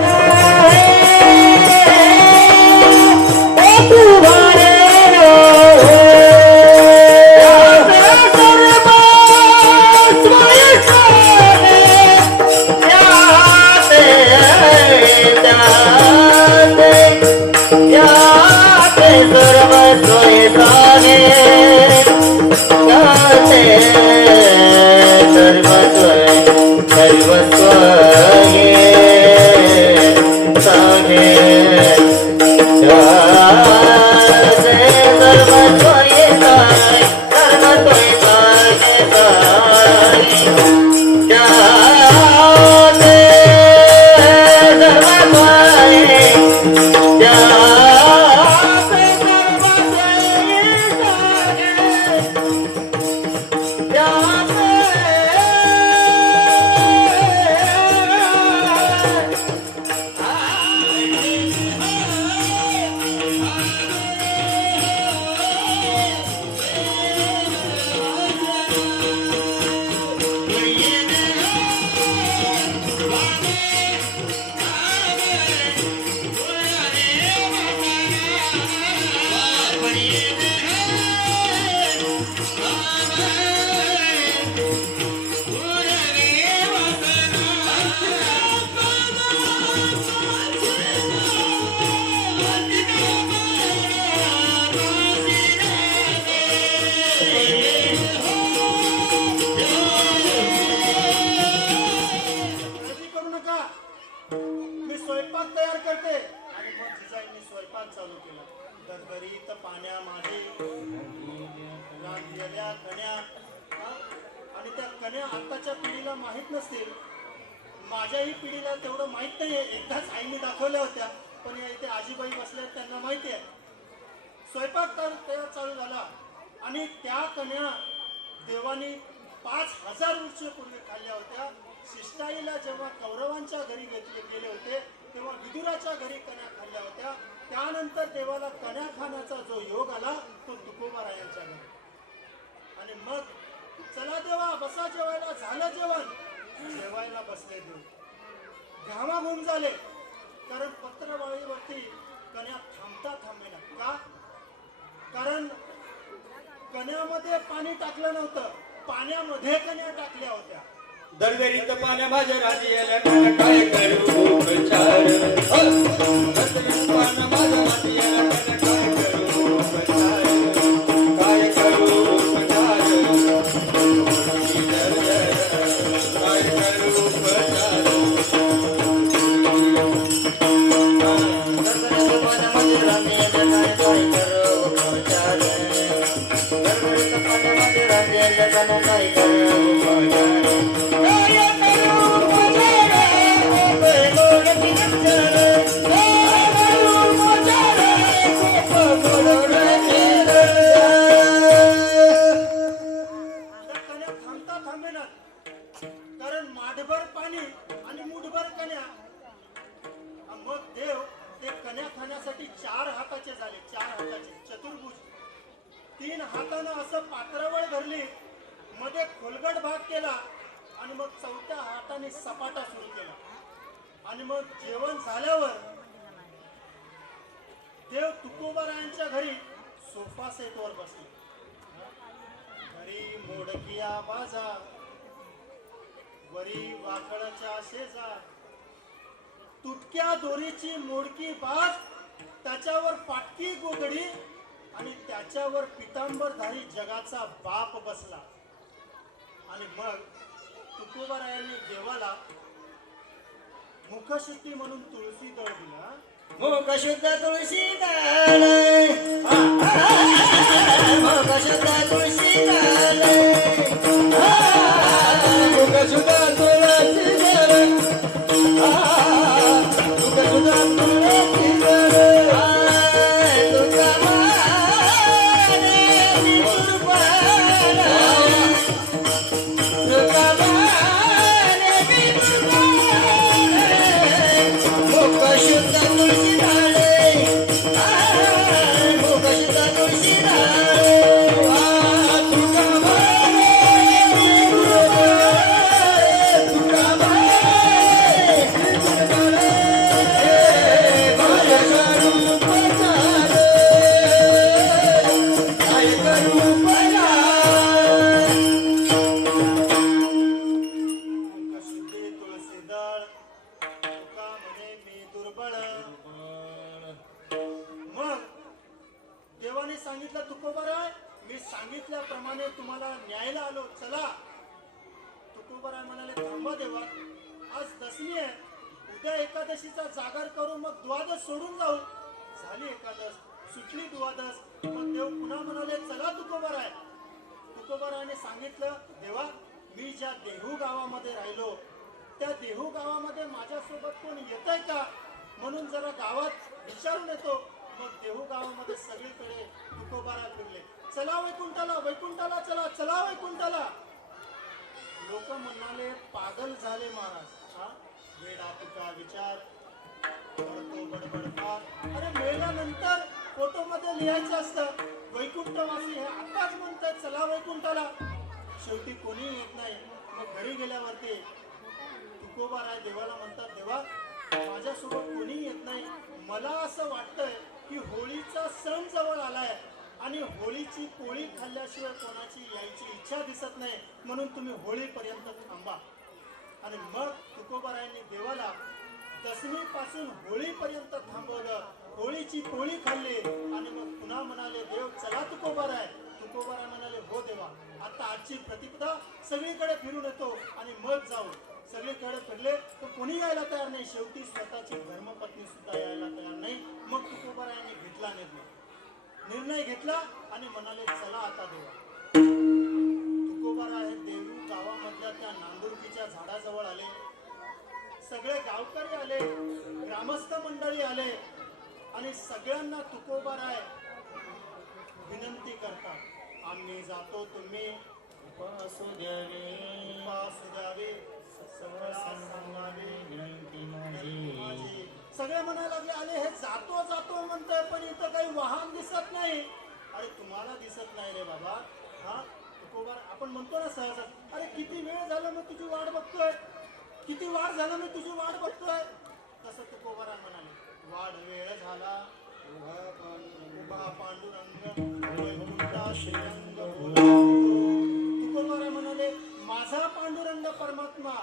काळजी करू नका. मी स्वयंपाक तयार करते. आणि मग जिजाईंनी स्वयंपाक चालू केला. गरगरीत पाण्यामध्ये रांधलेल्या कण्या, हा? आणि त्या कण्या आताच्या पिढीला माहित नसतील. माझ्याही पिढीला तेवढं माहित नाहीये. एकदाच आईने दाखवल्या होत्या, पण या इथे आजीबाई बसल्या त्यांना माहिती आहे. स्वयंपाक तयार चालू झाला आणि त्या कन्या देवानी 5000 वर्षापूर्वी खाल्ल्या होत्या. शिष्टाईला जेव्हा कौरवांच्या घरी गेले होते तेव्हा विदुराच्या घरी कन्या खाल्ल्या होत्या. त्यानंतर देवाला कन्या खाण्याचा जो योग आला तो तुकोबारायांच्या घरी. आणि मग चला देवा बसा जेवायला. झालं जेवण. जेवायला बसले देव. घामाघूम झाले, कारण पत्रवाळीवरती कन्या थांबता थांबेना. का? कारण कण्यामध्ये पाणी टाकलं नव्हतं, पाण्यामध्ये कन्या टाकल्या होत्या. दरदरीत पाण्या माझ्या राजी आल्या कण्या काय करू उपचार. दरदरीत पाण्या माझ्या राजी आल्या कण्या काय करू उपचार. काय करू उपचार. काय करू उपचार. दरदरीत पाण्या माझ्या राजी आल्या कण्या काय करू उपचार. दरदरीत पाण्या माझ्या राजी आल्या कण्या काय करू उपचार. कारण माठभर पाणी आणि मुठभर कन्या. मग देव ते कन्या खाण्यासाठी 4 हाताचे झाले. 4 हाताचे चतुर्भुज. 3 हातानं असं पात्रावळ धरली, मध्ये खोलगट भाग केला आणि मग 4थ्या हाताने सपाटा सुरू केला. आणि मग जेवण झाल्यावर देव तुकोबारायांच्या घरी सोफा सेटवर बसले. घरी मोडकिया बाजा, वरी वाकळाच्या शेजा, तुटक्या दोरीची मोडकी बाज, त्याच्यावर पाटकी गोगडी आणि त्याच्यावर पितांबरधारी जगाचा बाप बसला. आणि मग तुकोबारायांनी देवाला मुखशुद्धी म्हणून तुळशी दळ दिला. मुखशुद्ध तुळशी दळ. मुखशुद्ध तुळशी दळ. मुखशुद्ध तुळशी दळ. मुखशुद्ध तुळशी दळ. सांगितलं तुकोबाराय, मी सांगितल्याप्रमाणे तुम्हाला न्यायला आलो, चला. तुकोबाराय म्हणाले, थांबा देवा, आज दशमी आहे, उद्या एकादशीचा जागर करू, मग द्वादश सोडून जाऊ. झाली एकादश, सुटली द्वादश. मग देव पुन्हा म्हणाले, चला तुकोबाराय. तुकोबारायने सांगितलं, देवा, मी ज्या देहू गावामध्ये राहिलो त्या देहू गावामध्ये माझ्यासोबत कोण येतंय का म्हणून जरा गावात विचारून येतो. मग देहू गावामध्ये सगळीकडे तुकोबाराय फिरले. चला वैकुंठाला, वैकुंठाला चला, चला वैकुंठाला. लोक म्हणाले, पागल झाले महाराज, हा वेडा तुका विचार करतो बडबड. अरे मेल्यानंतर फोटो मध्ये लिहायचं असतं, वैकुंठवासी हे आताच म्हणतात चला वैकुंठाला. शेवटी कोणी येत नाही. मग घरी गेल्यावरती तुकोबाराय देवाला म्हणतात, देवा, माझ्यासोबत कोणी येत नाही, मला असं वाटतंय की होळीचा सण जवळ आलाय आणि होळीची पोळी खाल्ल्याशिवाय कोणाची यायची इच्छा दिसत नाही, म्हणून तुम्ही होळीपर्यंत थांबा. आणि मग तुकोबारायांनी देवाला दशमीपासून होळीपर्यंत थांबवलं, होळीची पोळी खाल्ली आणि मग पुन्हा म्हणाले, देव चला तुकोबाराय. तुकोबाराय म्हणाले, हो देवा, आता आजची प्रतिपदा सगळीकडे फिरून येतो आणि मग जाऊ. सगळीकडे फिरले तर कोणी यायला तयार नाही. शेवटी स्वतःची धर्मपत्नी सुद्धा यायला तयार नाही. मग तुकोबारायांनी घेतला निर्णय घेतला आणि म्हणाले, चला आता देवा. तुकोबाराय देवी गावामधल्या त्या नांदुरकीच्या झाडाजवळ आले. सगळे गावकरी आले, ग्रामस्थ मंडळी आले आणि सगळ्यांना तुकोबाराय विनंती करतात, आम्ही जातो, तुम्ही असू द्यावे द्यावे, सगळं सांगावे विनंती माझी. सगळे म्हणायला लागले, अरे हे जातो जातो म्हणतोय पण इथं काही वाहन दिसत नाही. अरे तुम्हाला दिसत नाही रे बाबा. हा तुकोबार आपण म्हणतो ना सहज, अरे किती वेळ झाला मी तुझी वाट बघतोय, किती वार झाला मी तुझी वाट बघतोय. तसं तुकोबारा म्हणाले, वाढ वेळ झाला उभा पांडुरंग वैकुंठा श्रीरंग. तुकोबारा म्हणाले, माझा पांडुरंग परमात्मा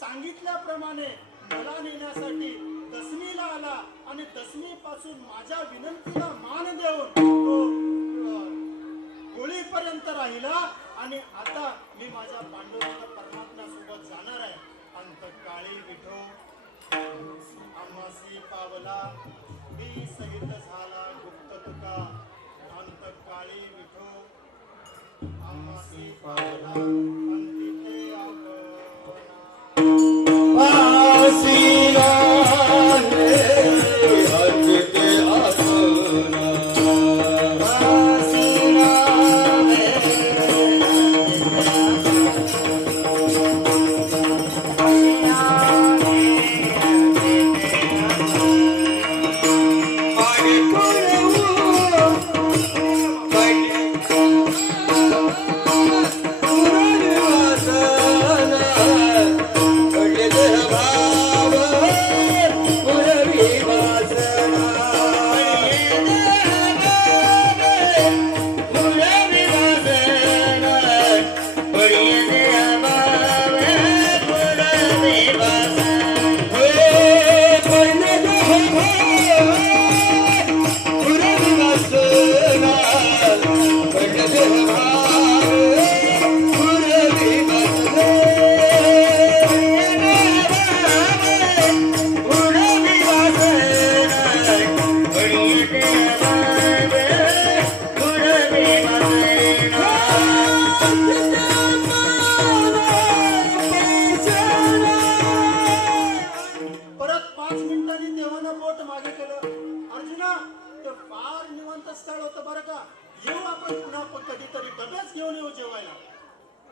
सांगितल्याप्रमाणे मला नेण्यासाठी दशमीला आला आणि दशमीपासून माझ्या विनंतीला मान देऊन तो होळीपर्यंत राहिला आणि आता मी माझ्या पांडुरंग परमात्मा सोबत जाणार आहे. अंतकाळी विठो आम्हासी पावला, मी सहित झाला गुप्त तुका. अंतकाळी विठो आम्हासी पावला, अंतिथे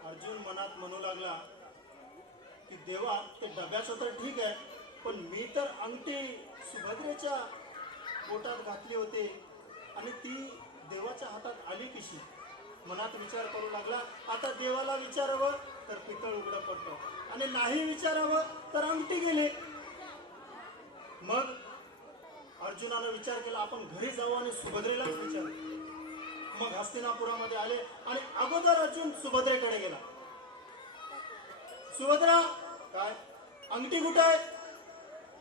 अर्जुन मनात म्हणू लागला की देवा ते डब्याचं तर ठीक आहे, पण मी तर अंगठी सुभद्रेच्या बोटात घातली होती आणि ती देवाच्या हातात आली कशी. मनात विचार करू लागला, आता देवाला विचारावं तर पितळ उघडं पडतं आणि नाही विचारावं तर अंगठी गेली. मग अर्जुनानं विचार केला, आपण घरी जाऊ आणि सुभद्रेलाच विचारू. मग हस्तिनापुरामध्ये आले आणि अगोदर अर्जुन सुभद्रेकडे गेला. सुभद्रा, काय अंगठी कुठे आहे?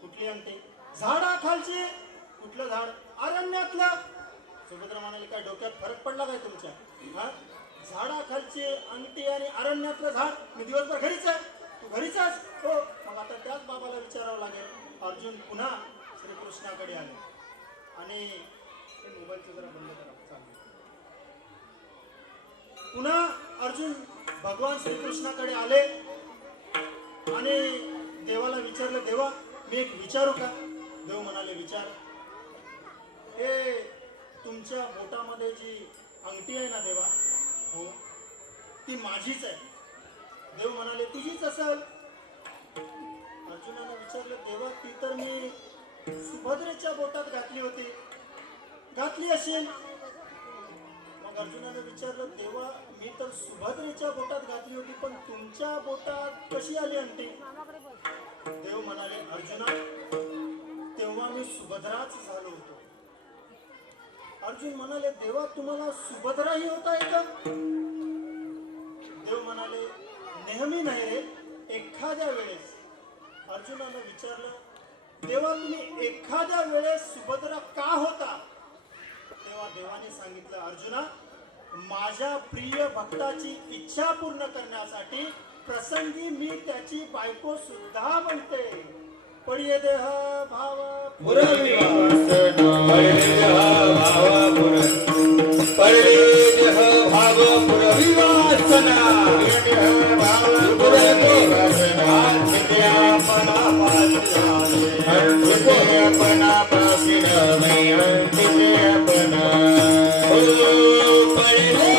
कुठली अंगठी? झाडाखालची. कुठलं झाड? अरण्यातलं. सुभद्रा म्हणाली, काय डोक्यात फरक पडला काय तुमच्या? हा, झाडाखालची अंगठी आणि अरण्यातलं झाड. मी दिवसभर घरीच आहे, तू घरीच आहेस? हो. मग आता त्याच बाबाला विचारावं लागेल. अर्जुन पुन्हा श्रीकृष्णाकडे आले आणि मोबाईलचं जरा बंद करा. पुन्हा अर्जुन भगवान श्रीकृष्णाकडे आले आणि देवाला विचारलं, देवा मी एक विचारू का? देव म्हणाले, विचार. हे तुमच्या बोटामध्ये जी अंगठी आहे ना देवा, हो ती माझीच आहे. देव म्हणाले, तुझीच असेल. अर्जुनाने विचारलं, देवा ती तर मी सुभद्रेच्या बोटात घातली होती. घातली असेल. मग अर्जुनाने विचारलं, देवा मी तर सुभद्रेच्या बोटात घातली होती, पण तुमच्या बोटात कशी आली अंगठी? देव म्हणाले, अर्जुना तेव्हा मी सुभद्राच झालो होतो अर्जुन म्हणाले, देवा तुम्हाला सुभद्राही होता येतं? देव म्हणाले, नेहमी नाही रे, एखाद्या वेळेस. अर्जुनानं विचारलं, देवा तुम्ही एखाद्या वेळेस सुभद्रा का होता? तेव्हा देवाने सांगितलं, अर्जुना माझ्या प्रिय भक्ताची इच्छा पूर्ण करण्यासाठी प्रसंगी मी त्याची बायको सुद्धा बनते. पडिये देह भाव पुरवी वासना पडले देह भाव पडले देह भाव पुरवी वासना पुरवी वासना चित्यापना चित्यापना पासिना चित्यापना पडले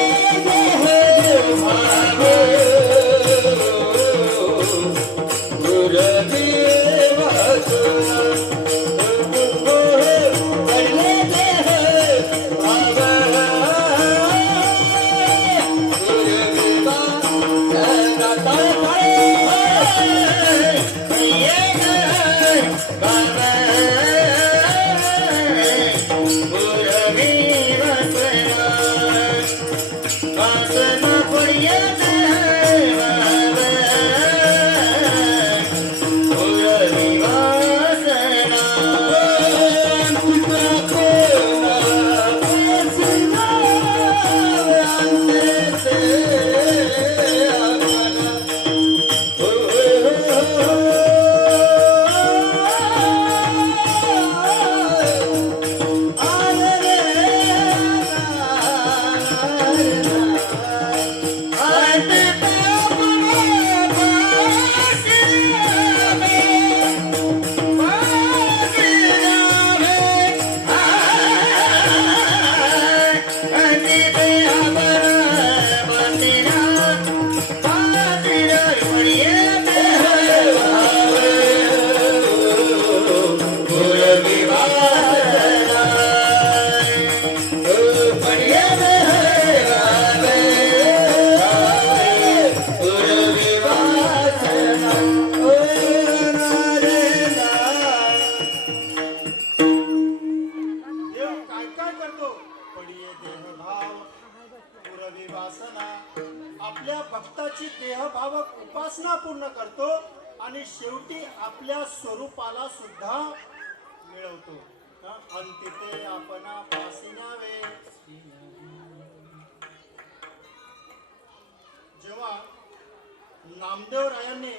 देह भाव पुरवी आपल्या भक्ताची देहभावक उपासना पूर्ण करतो आणि शेवटी आपल्या स्वरूपाला सुद्धा मिळवतो. अंतिते आपणा पासी न्यावे. जेव्हा नामदेव रायांनी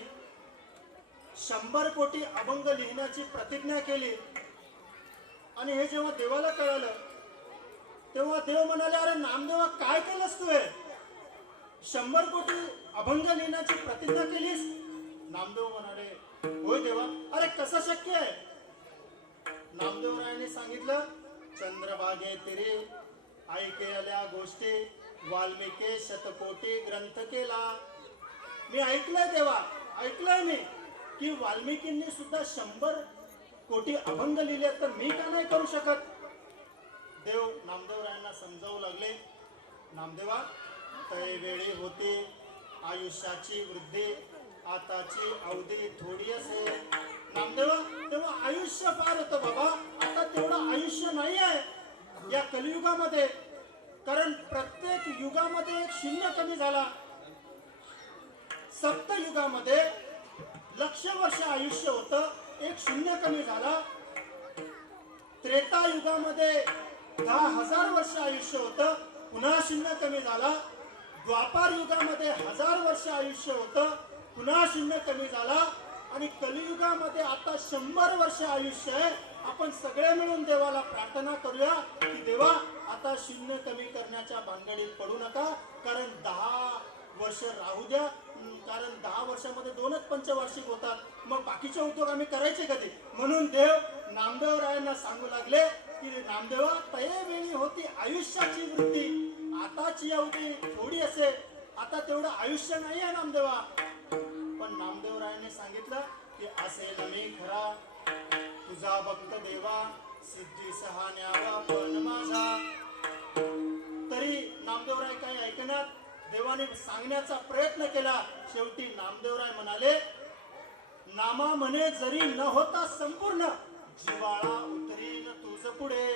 100 कोटी अभंग लिहिण्याची प्रतिज्ञा केली आणि हे जेव्हा देवाला कळालं तेव्हा देव म्हणाले, अरे नामदेवा काय केलंस तू? 100 कोटी अभंग लिहिण्याची प्रतिज्ञा केलीस? नामदेव म्हणाले, होय देवा. अरे कसं शक्य आहे? नामदेव रायाने सांगितलं, चंद्रभागे तिरे ऐकल्या गोष्टी वाल्मिके शतकोटी ग्रंथ केला. मी ऐकलंय देवा, ऐकलंय मी की वाल्मिकींनी सुद्धा 100 कोटी अभंग लिहिले, तर मी का नाही करू शकत? देव नामदेव रायांना समजावू लागले, नामदेवा तय वेळी होते आयुष्याची वृद्धी, आताची अवधी थोडी असे. नामदेवा तेव्हा आयुष्य फार होतं बाबा, आता तेवढं आयुष्य नाही आहे या कलियुगामध्ये. कारण प्रत्येक युगामध्ये एक शून्य कमी झाला. सप्तयुगामध्ये 1,00,000 वर्ष आयुष्य होतं, एक शून्य कमी झाला. त्रेतायुगामध्ये 10,000 वर्ष आयुष्य होतं, पुन्हा शून्य कमी झाला. द्वापार युगामध्ये 1000 वर्ष आयुष्य होतं, पुन्हा शून्य कमी झाला. आणि कलियुगामध्ये आता 100 वर्ष आयुष्य आहे. आपण सगळे मिळून देवाला प्रार्थना करूया की देवा आता शून्य कमी करण्याच्या भानगडीत पडू नका, कारण 10 वर्ष राहू द्या. कारण 10 वर्षामध्ये 2च पंचवार्षिक होतात, मग बाकीचे उद्योग आम्ही करायचे कधी? म्हणून देव नामदेव रायांना सांगू लागले की नामदेवा तये वेळी होती आयुष्याची वृद्धी, आताची अवधी थोडी असे. आता तेवढं आयुष्य नाही आहे नामदेवा. पण नामदेव रायाने सांगितलं की असेल मी खरा तुझा भक्त देवा, सिद्धी सहा न्यावा पण माझा. तरी नामदेवराय काही ऐकण्यात देवाने सांगण्याचा प्रयत्न केला. शेवटी नामदेवराय म्हणाले, नामा म्हणे जरी न होता संपूर्ण, जिवाळा उतरीन तुझ पुढे.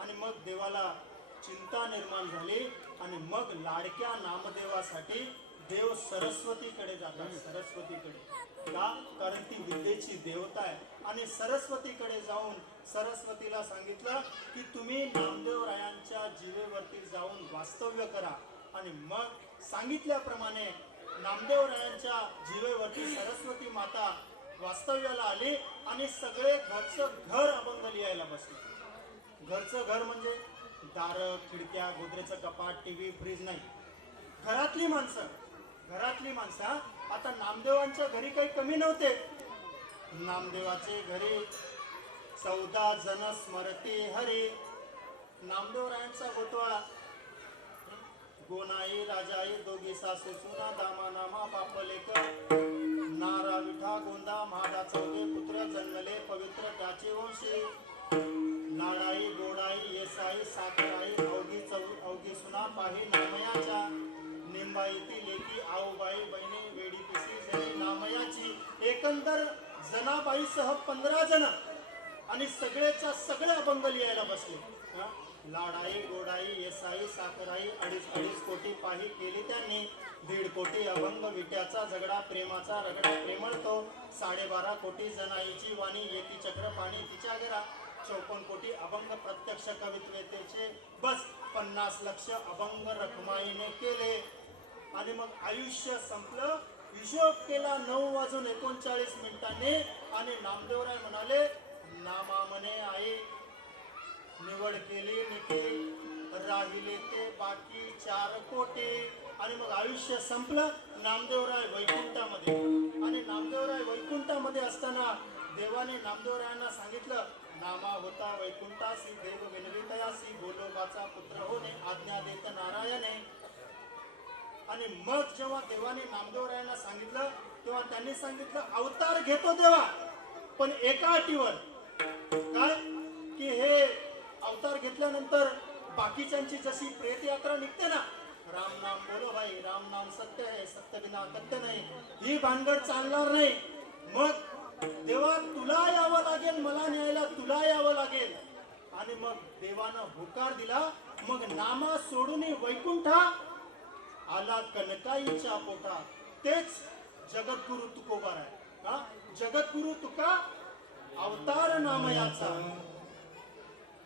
आणि मग देवाला चिंता निर्माण झाली आणि मग लाडक्या नामदेवासाठी देव सरस्वतीकडे जातात. सरस्वतीकडे का? कारण ती विद्येची देवता आहे. आणि सरस्वतीकडे जाऊन सरस्वतीला सांगितलं की तुम्ही नामदेवरायांच्या जीवेवरती जाऊन वास्तव्य करा. आणि मग सांगितल्याप्रमाणे नामदेवरायांच्या जीवेवरती सरस्वती माता वास्तव्याला आली आणि सगळे घरचं घर अभंग लिहायला बसले. घरचं घर म्हणजे दारं, खिडक्या, गोदरेचं कपाट, टीव्ही, फ्रीज नाही. घरातली माणसं आता नामदेवांच्या घरी काही कमी नव्हते. नामदेवाचे घरी 14 जण स्मरती हरी. नामदेवरायांचा गोतवाळा गोनाई राजाई दोघी सासू सुना दामा नामा बापलेक नारा विठा गोंदा महाडा चौघे पुत्र जन्मले पवित्र त्याचे वंशी. नाडाई गोडाई येसाई साखराई अवघी सुना पाही नामयाच्या. निंबाई ती लेकी आऊबाई बहिणी वेडी पिसी जणी नामयाची. एकंदर जनाबाईसह 15 जण आणि सगळेच्या सगळे अभंग लिहायला बसले. लाडाई गोडाई येसाई साखराई 2.5 कोटी पाही केली त्यांनी. 1.5 कोटी अभंग विट्याचा झगडा प्रेमाचा रगडा प्रेमळतो. 12.5 कोटी जनाईची वाणी एकी चक्र पाणी तिच्या घरा. 54 कोटी अभंग प्रत्यक्ष कवित्वेचे बस. 50 लक्ष अभंग रखमाईने केले. आणि मग आयुष्य संपलं. हिशोब केला 9:39 आणि नामदेवराय म्हणाले नामा म्हणे आई निवड केली निखिल राहिले ते बाकी 4 कोटी. आणि मग आयुष्य संपलं. नामदेवराय वैकुंठामध्ये. आणि नामदेवराय वैकुंठामध्ये असताना देवाने नामदेवरायांना सांगितलं नामा होता वैकुंठासी देव विनवितयासी गोलोबाचा पुत्र होणे आज्ञा देत नारायणे. आणि मग जेव्हा देवाने नामदेवरायांना सांगितलं तेव्हा त्यांनी सांगितलं अवतार घेतो देवा पण एका अटीवर. काय? की हे अवतार घेतल्यानंतर बाकीच्यांची जशी प्रेत यात्रा निघते ना, राम नाम बोलो भाई, राम नाम सत्य आहे, सत्य बिना सत्य नाही, ही भानगड चालणार नाही. मग देवा तुला यावं लागेल, मला न्यायला तुला यावं लागेल. आणि मग देवानं होकार दिला. मग नामा सोडून वैकुंठा आला कनकाईच्या पोटा. तेच जगद्गुरु तुकोबार आहे. का? जगद्गुरु तुका अवतार नामयाचा.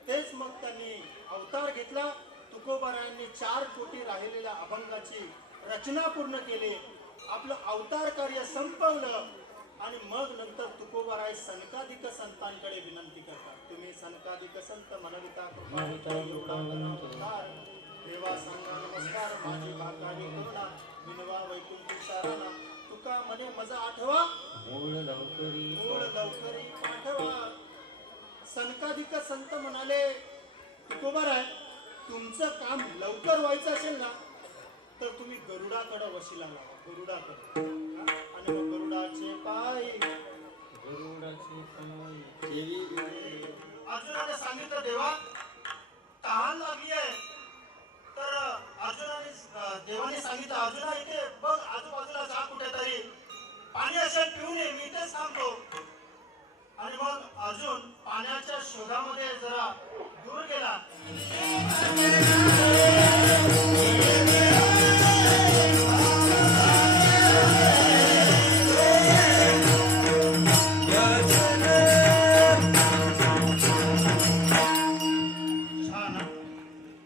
तेच मग त्यांनी अवतार घेतला. तुकोबारायांनी 4 कोटी राहिलेल्या अभंगाची रचना पूर्ण केली. आपलं अवतार कार्य संपवलं. आणि मग नंतर तुकोबाराय सनकाधिक संतांकडे विनंती करतात. तुम्ही सनकाधिक संत मनविता कृपा देवा सांगा नमस्कार माझी भाकारी करुणा विनवा वैकुंठी साराना. तुका म्हणे मजा आठवा मूळ लवकरी पाठवा. सनकाधिक संत म्हणाले तुकोबाराय तुमचं काम लवकर व्हायचं असेल ना तर तुम्ही गरुडाकडे वशिला लावा. गरुडाकडे. आणि मग गरुडाचे पाय अर्जुनाने सांगितलं देवा तहान लागली आहे. तर देवाने सांगितलं अर्जुना इथे बघ आजूबाजूला जा कुठेतरी पाणी असेल पिऊन ये मी इथेच थांबतो. आणि मग अर्जुन पाण्याच्या शोधामध्ये जरा दूर गेला. छान.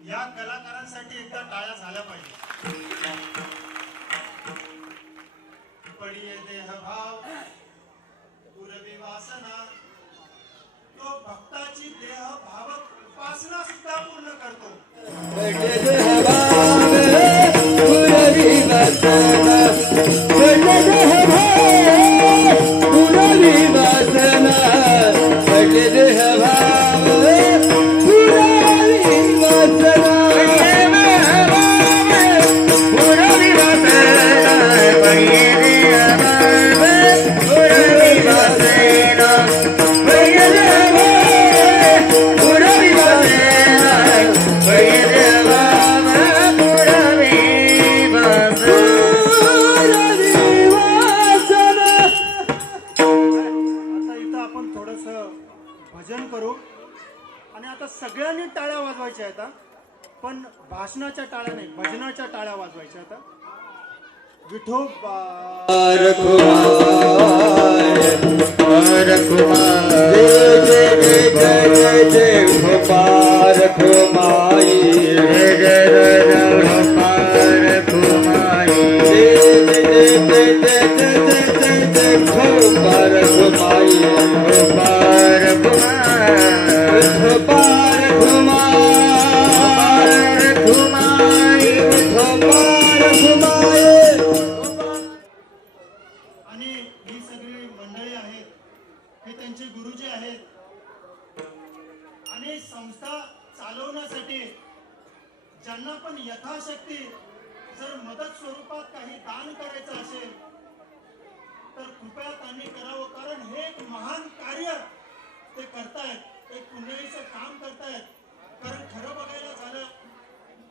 या कलाकारांसाठी एकदा टाळ्या झाल्या पाहिजे. पडिये देह भाव पुरवी वासना. तो भक्ताची देह भाव उपासना सुद्धा पूर्ण करतो. Yeah. भाषणाच्या टाळ्या नाही, भजनाच्या टाळ्या वाजवायच्या. आता विठोबा आणि ही सगळी मंडळी आहेत, हे त्यांचे गुरुजी आहेत. आणि संस्था चालवण्यासाठी ज्यांना पण यथाशक्ती जर मदत स्वरूपात काही दान करायचं असेल तर कृपया त्यांनी करावं, कारण हे एक महान कार्य ते करतायत, एक पुण्याईचं काम करतायत. कारण खरं बघायला झालं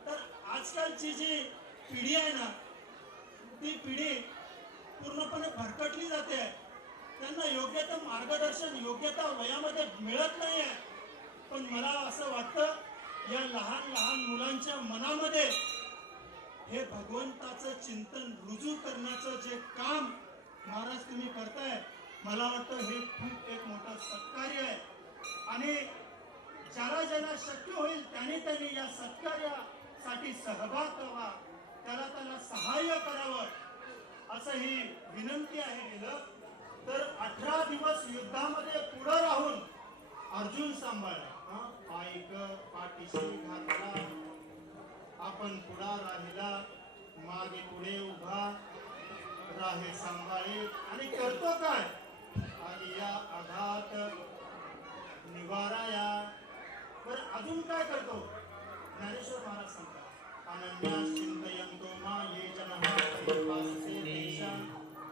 तर आजकालची जी पिढी आहे ना, ती पिढी पूर्णपणे भरकटली जाते. त्यांना योग्य ते मार्गदर्शन योग्य त्या वयामध्ये मिळत नाही आहे. पण मला असं वाटतं या लहान लहान मुलांच्या मनामध्ये हे भगवंताचं चिंतन रुजू करण्याचं जे काम महाराज तुम्ही करताय, मला वाटतं हे खूप एक मोठं सत्कार्य आहे. आणि ज्याला ज्याला शक्य होईल त्यांनी या सत्कार्यासाठी सहभाग करावा, त्याला सहाय्य करावं, असं ही विनंती आहे. गेलं तर 18 दिवस युद्धामध्ये पुढे राहून अर्जुन सांभाळला. ऐक पाठीशी घातला, आपण पुढा राहिला, मागे पुढे उभा राहे सांभाळे. आणि करतो काय? आलिया आघात निवाराया. तर अजून काय करतो? ज्ञानेश्वर महाराज सांगतात, अनन्यास चिंतयन्तो मा ये जनः परिपासते तेषां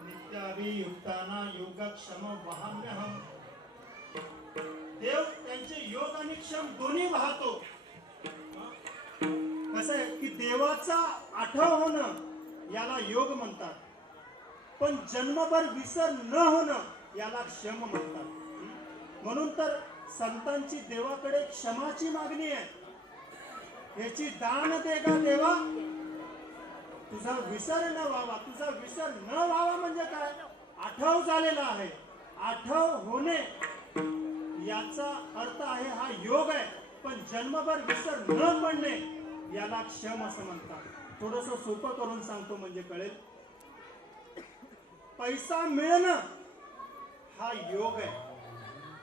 नित्याभियुक्ताना योगक्षम वहाम्यहम्. देव त्यांचे योग आणि क्षम दोन्ही वाहतो. कसं आहे की देवाचा आठव होणं याला योग म्हणतात, पण जन्मभर विसर न होणं याला क्षम म्हणतात. म्हणून तर संतांची देवाकडे क्षमाची मागणी आहे. याची दान दे गा देवा, तुझा विसर न व्हावा. तुझा विसर न व्हावा म्हणजे काय? आठव झालेला आहे. आठव होणे याचा अर्थ आहे हा योग आहे. पण जन्मभर विसर न पडणे याला क्षम असं म्हणतात. थोडस सोपं करून सांगतो म्हणजे कळेल. पैसा मिळणं हा योग आहे,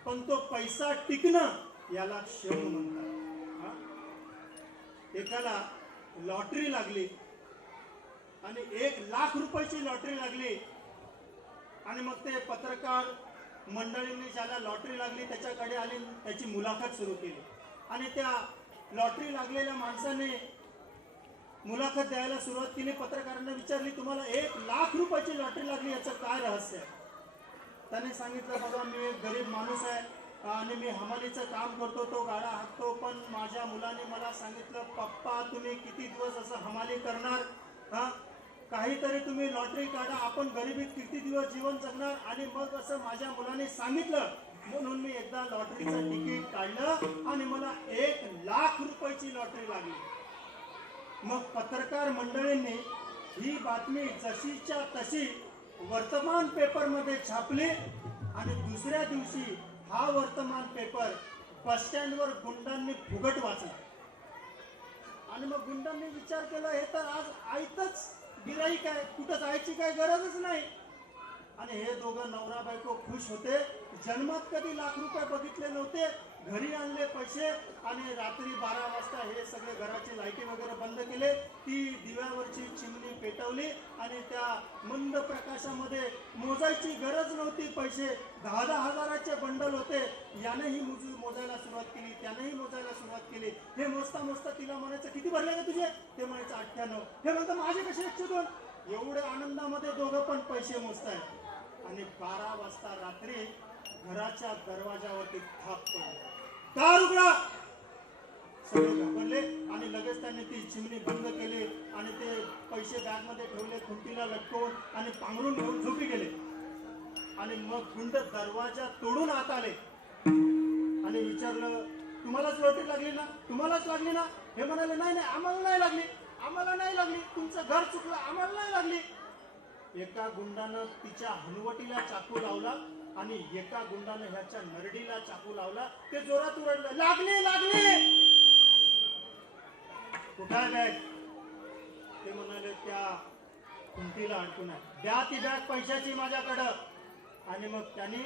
पण तो पैसा टिकणं याला क्षम म्हणतात. एकाला लॉटरी लागली आणि 1 लाख रुपयाची लॉटरी लागली आणि मग ते पत्रकार मंडळींनी ज्याला लॉटरी लागली त्याच्याकडे आली, त्याची मुलाखत सुरू केली. आणि त्या लॉटरी लागलेल्या माणसाने मुलाखत द्यायला सुरुवात केली. पत्रकारांना विचारली, तुम्हाला 1 लाख रुपयाची लॉटरी लागली, याचं काय रहस्य आहे? त्याने सांगितलं, बाबा मी एक गरीब माणूस आहे आणि मी हमालीचं काम करतो, तो गाडा हाकतो. पण माझ्या मुलाने मला सांगितलं, पप्पा तुम्ही किती दिवस असं हमाली करणार? काहीतरी तुम्ही लॉटरी काढा, आपण गरिबीत किती दिवस जीवन जगणार? आणि मग असं माझ्या मुलाने सांगितलं, म्हणून मी एकदा लॉटरीचं तिकीट काढलं आणि मला 1 लाख रुपयाची लॉटरी लागली. मग पत्रकार मंडळींनी ही बातमी जशीच्या तशी वर्तमान पेपर मध्ये छापली आणि दुसऱ्या दिवशी हा वर्तमान पेपर बस स्टँडवर गुंडांनी फुगट वाचला. आणि मग गुंडांनी विचार केला, हे तर आज आयतच गिराईक आहे, कुठं जायची काही गरजच नाही. आणि हे दोघं नवरा बायको खुश होते. जन्मात कधी लाख रुपये बघितले नव्हते. घरी आणले पैसे आणि रात्री 12 वाजता हे सगळे घराची लाईटी वगैरे बंद केले. ती दिव्यावरची चिमणी पेटवली आणि त्या मंद प्रकाशामध्ये मोजायची गरज नव्हती पैसे. 10-10 हजाराचे बंडल होते. यानेही मोजायला सुरुवात केली, त्यानेही मोजायला सुरुवात केली. हे मोजता मोजता तिला म्हणायचं, किती भरले का तुझे? ते म्हणायचं 98. हे म्हणतं, माझे कसे 102? एवढ्या आनंदामध्ये दोघं पण पैसे मोजतायत. आणि 12 वाजता रात्री घराच्या दरवाजावरती थाप पडली. दार उघडा. सगळे घाबरले आणि लगेच त्यांनी ती चिमणी बंद केली आणि ते पैसे बॅग मध्ये ठेवले, खुंटीला लटकवून आणि पांघरून घेऊन झोपी गेले. आणि मग गुंड दरवाजा तोडून आत आले आणि विचारलं, तुम्हालाच लॉटरी लागली ना? तुम्हालाच लागली ना? हे म्हणाले नाही नाही आम्हाला नाही लागली, आम्हाला नाही लागली, तुमचं घर चुकलं, आम्हाला नाही लागली. एका गुंडानं तिच्या हनुवटीला चाकू लावला आणि एका गुंडानं ह्याच्या नरडीला चाकू लावला. ते जोरात ओरडलं, लागली लागली. कुठाय बॅग? ते म्हणाले त्या कुंटीला अडकून आहे. द्या ती बॅग पैशाची माझ्याकडं. आणि मग त्यांनी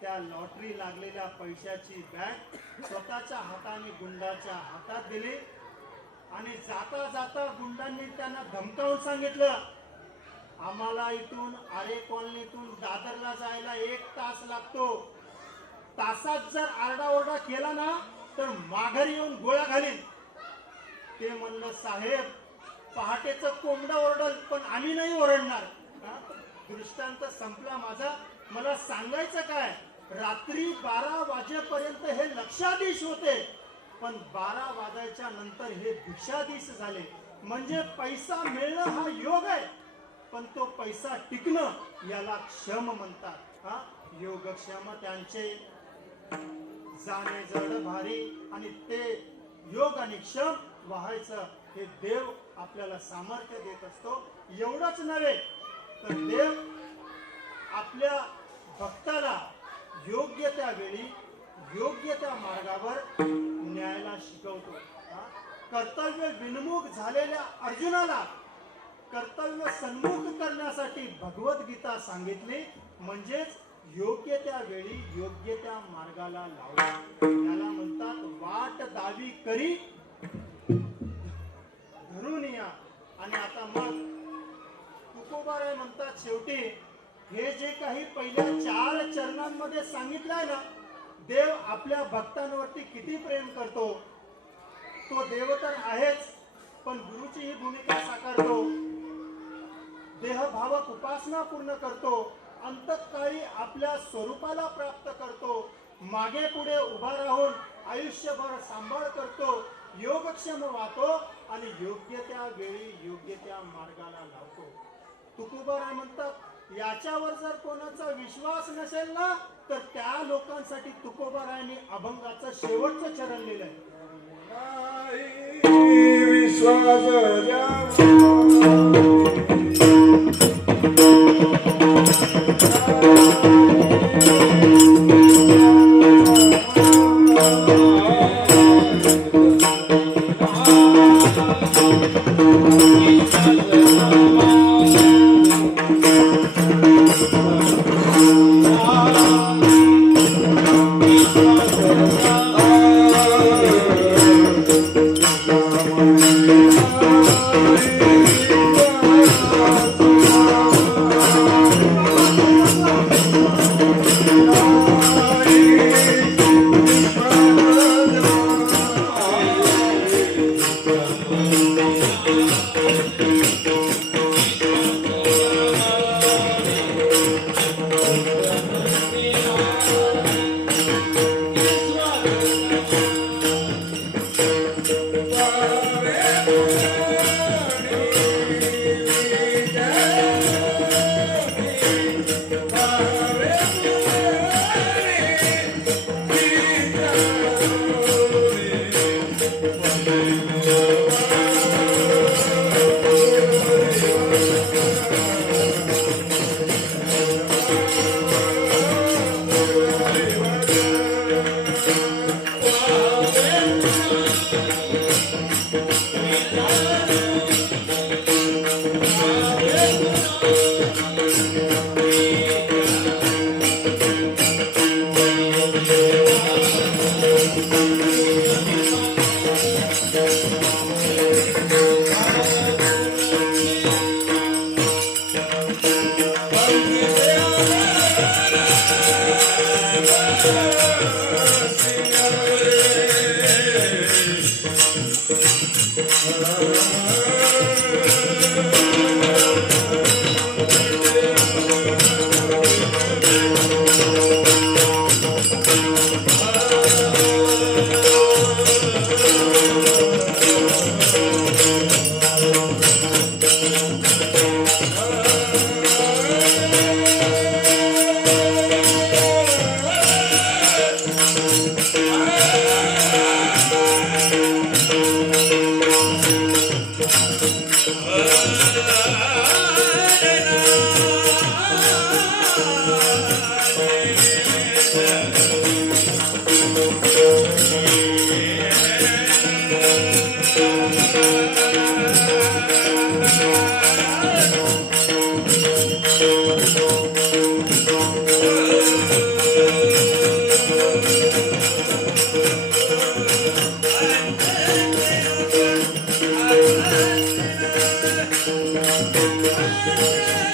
त्या लॉटरी लागलेल्या पैशाची बॅग स्वतःच्या हाताने गुंडाच्या हातात दिली. आणि जाता जाता गुंडांनी त्यांना धमकावून सांगितलं, आम्हाला इथून आरे कॉलनीतून दादरला जायला 1 तास लागतो. तासात जर आरडाओरडा केला ना तर माघारी येऊन गोळ्या घालीन. ते म्हणलं, साहेब पहाटेचं कोंबडं ओरडल पण आम्ही नाही ओरडणार. दृष्टांत संपला माझा. मला सांगायचं काय, रात्री 12 वाजेपर्यंत हे लक्षाधीश होते, पण 12 वाजायच्या नंतर हे भिक्षाधीश झाले. म्हणजे पैसा मिळणं हा योग आहे, पण तो पैसा टिकणं याला क्षम म्हणतात. योगक्षम त्यांचे जाणे जड भारी. आणि ते योग आणि क्षम व्हायचं हे देव आपल्याला सामर्थ्य देत असतो. एवढंच नव्हे तर देव आपल्या भक्ताला योग्य त्या वेळी योग्य त्या मार्गावर न्यायला शिकवतो. कर्तव्य विन्मुख झालेल्या अर्जुनाला कर्तव्य सन्मुख करण्यासाठी भगवद्गीता सांगितली. म्हणजेच योग्य त्या वेळी योग्य त्या मार्गाला लावला. याला म्हणतात वाट दावी करी धरून या. आणि आता मग तुकोबाराय म्हणतात शेवटी हे जे काही पहिल्या 4 चरणांमध्ये सांगितलंय ना, देव आपल्या भक्तांवरती किती प्रेम करतो. तो देव तर आहेच, पण गुरुची ही भूमिका साकारतो. देहभावक उपासना पूर्ण करतो. अंतकाळी आपल्या स्वरूपाला प्राप्त करतो. मागे पुढे उभा राहून आयुष्यभर सांभाळ करतो. योगक्षम वाहतो आणि योग्य त्या वेळी योग्य त्या मार्गाला लावतो. तुकोबाराय म्हणतात, याच्यावर जर कोणाचा विश्वास नसेल ना तर त्या लोकांसाठी तुकोबारायांनी अभंगाचं शेवटचं चरण लिहिलंय. विश्वास Hallelujah.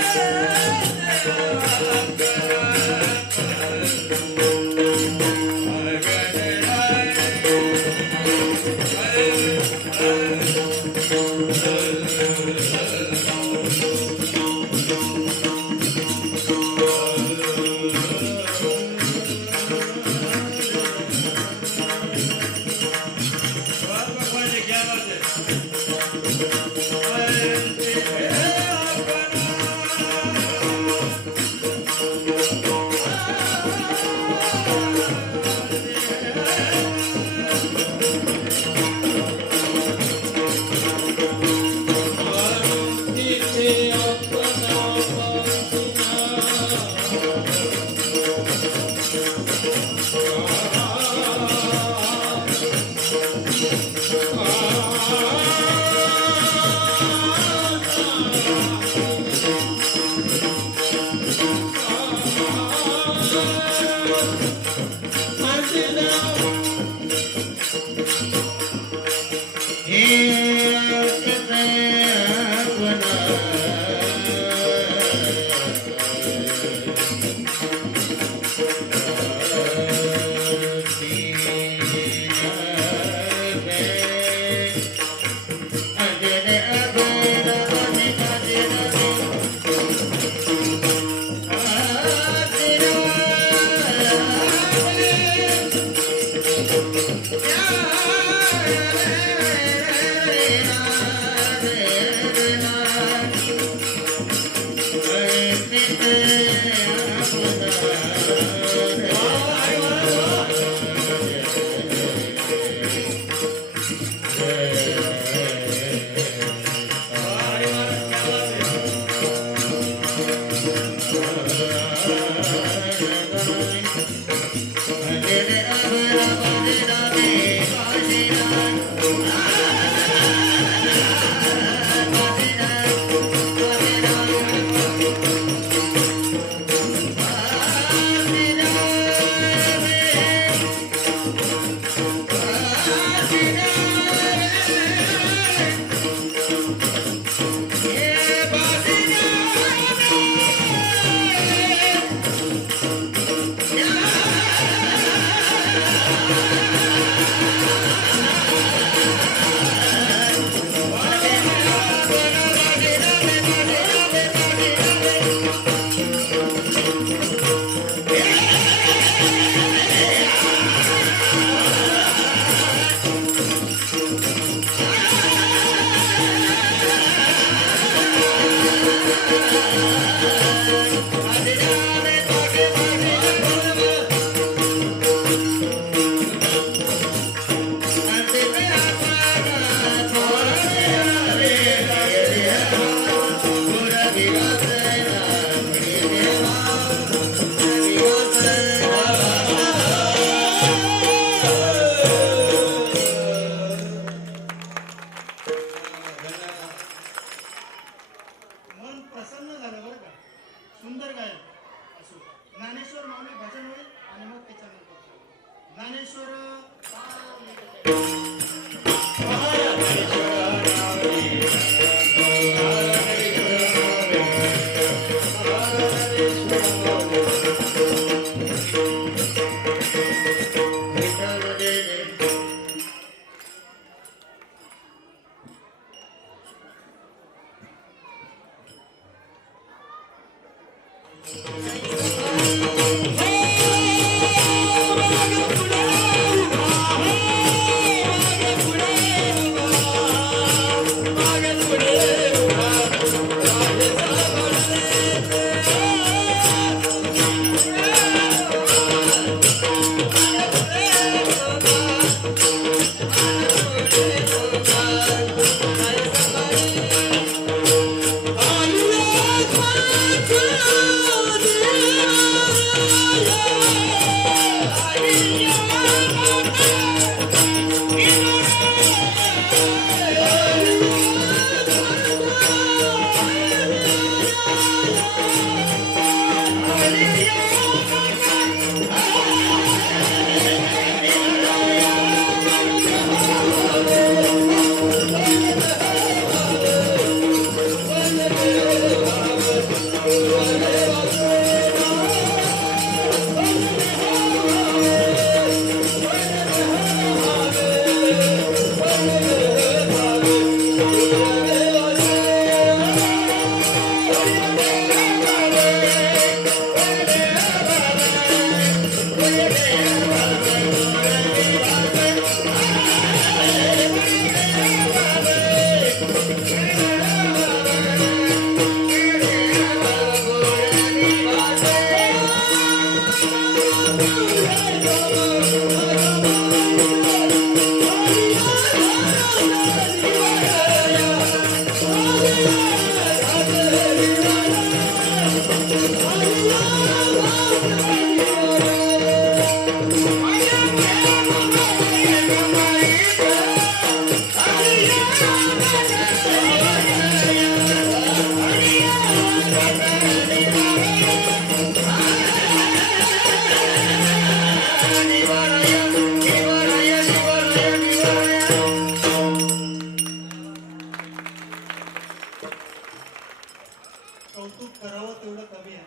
कौतुक करावं तेवढं कमी आहे.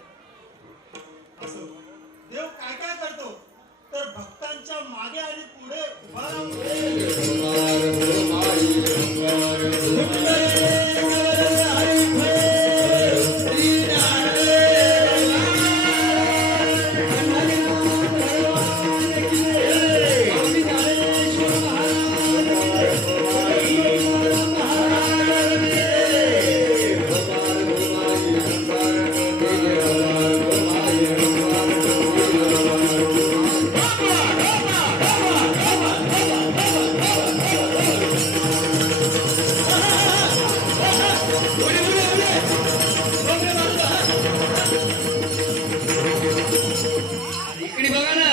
असो, देव काय काय करतो तर भक्तांच्या मागे आणि पुढे उभा राहून इकडे बघा ना.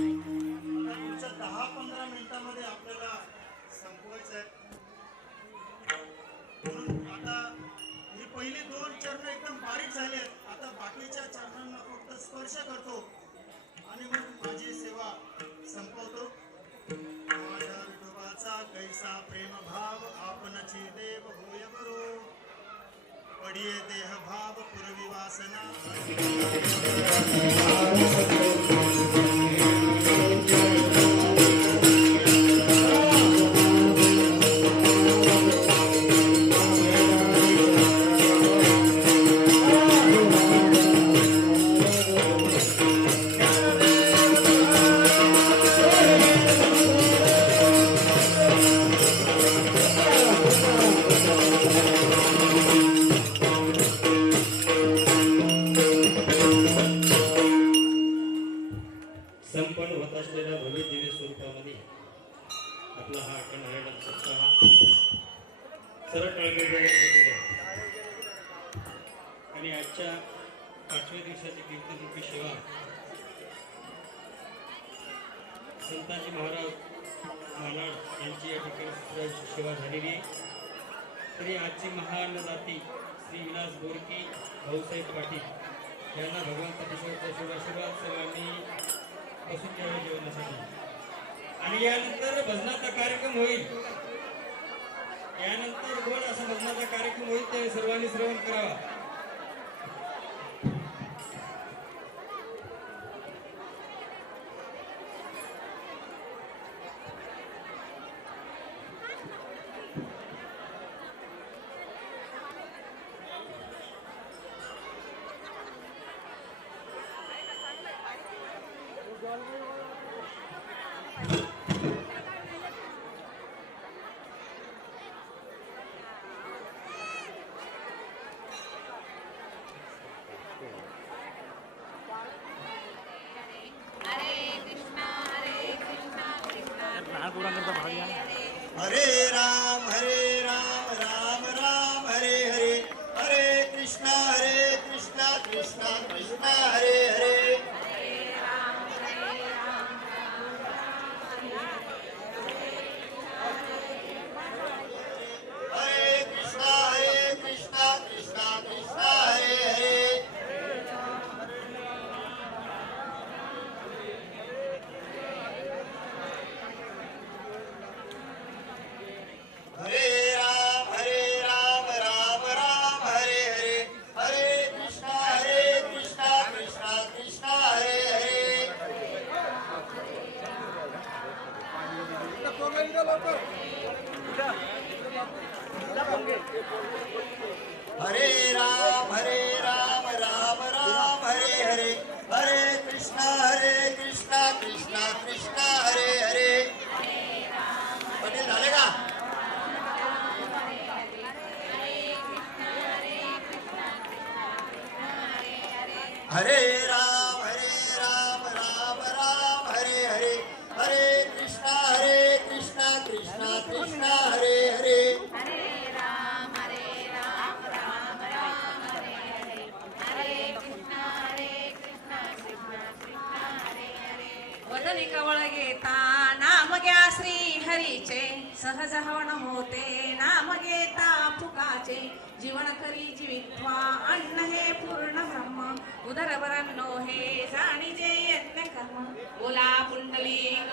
पुढच्या 10-15 मिनिटांमध्ये आपल्याला संपवायचं आहे. म्हणून आता ही पहिली 2 चरण एकदम बारीक झाले. आता बाकीच्या चरणांना फक्त स्पर्श करतो आणि मग माझी सेवा संपवतो. माझ्या विठोबाचा कैसा प्रेम भाव आपणची देव होय बरो पडिये देह भाव पुरवी वासना. संपन्न होत असलेल्या भव्य दिव्य स्वरूपामध्ये आपला हा अखंड हरिनाम सप्ताह सरळ टाळगेला आणि आजच्या 5व्या दिवसाची कीर्तनरूपी सेवा संताजी महाराज मालाड यांची या ठिकाणी सुद्धा सेवा झालेली आहे. तरी आजची महाअन्नदाती श्री विलास बोरकी भाऊसाहेब पाटील यांना भगवंताची शुभाशीर्वाद सर्वांनी बसून घ्यावे जेवणासाठी. आणि यानंतर भजनाचा कार्यक्रम होईल. यानंतर गोड असा भजनाचा कार्यक्रम होईल ते सर्वांनी श्रवण करावा. हरे राम राम राम हरे हरे. हरे कृष्णा कृष्णा कृष्णा हरे हरे. हरे कृष्णा कृष्णा कृष्णा हरे हरे. हरे राम राम राम हरे हरे. हरे कृष्णा कृष्णा हरे हरे. हरे राम राम राम हरे हरे. हरे कृष्णा कृष्णा हरे हरे. पटेल झाले का? हरे राम राम हरे हरे. हरीचे सहज हवन होते नाम घेता फुकाचे जीवन करी जीवित्वा अन्न हे पूर्ण ब्रह्म उदर बरन्नो हे जाणीजे यज्ञ कर्म बोला पुंडलिक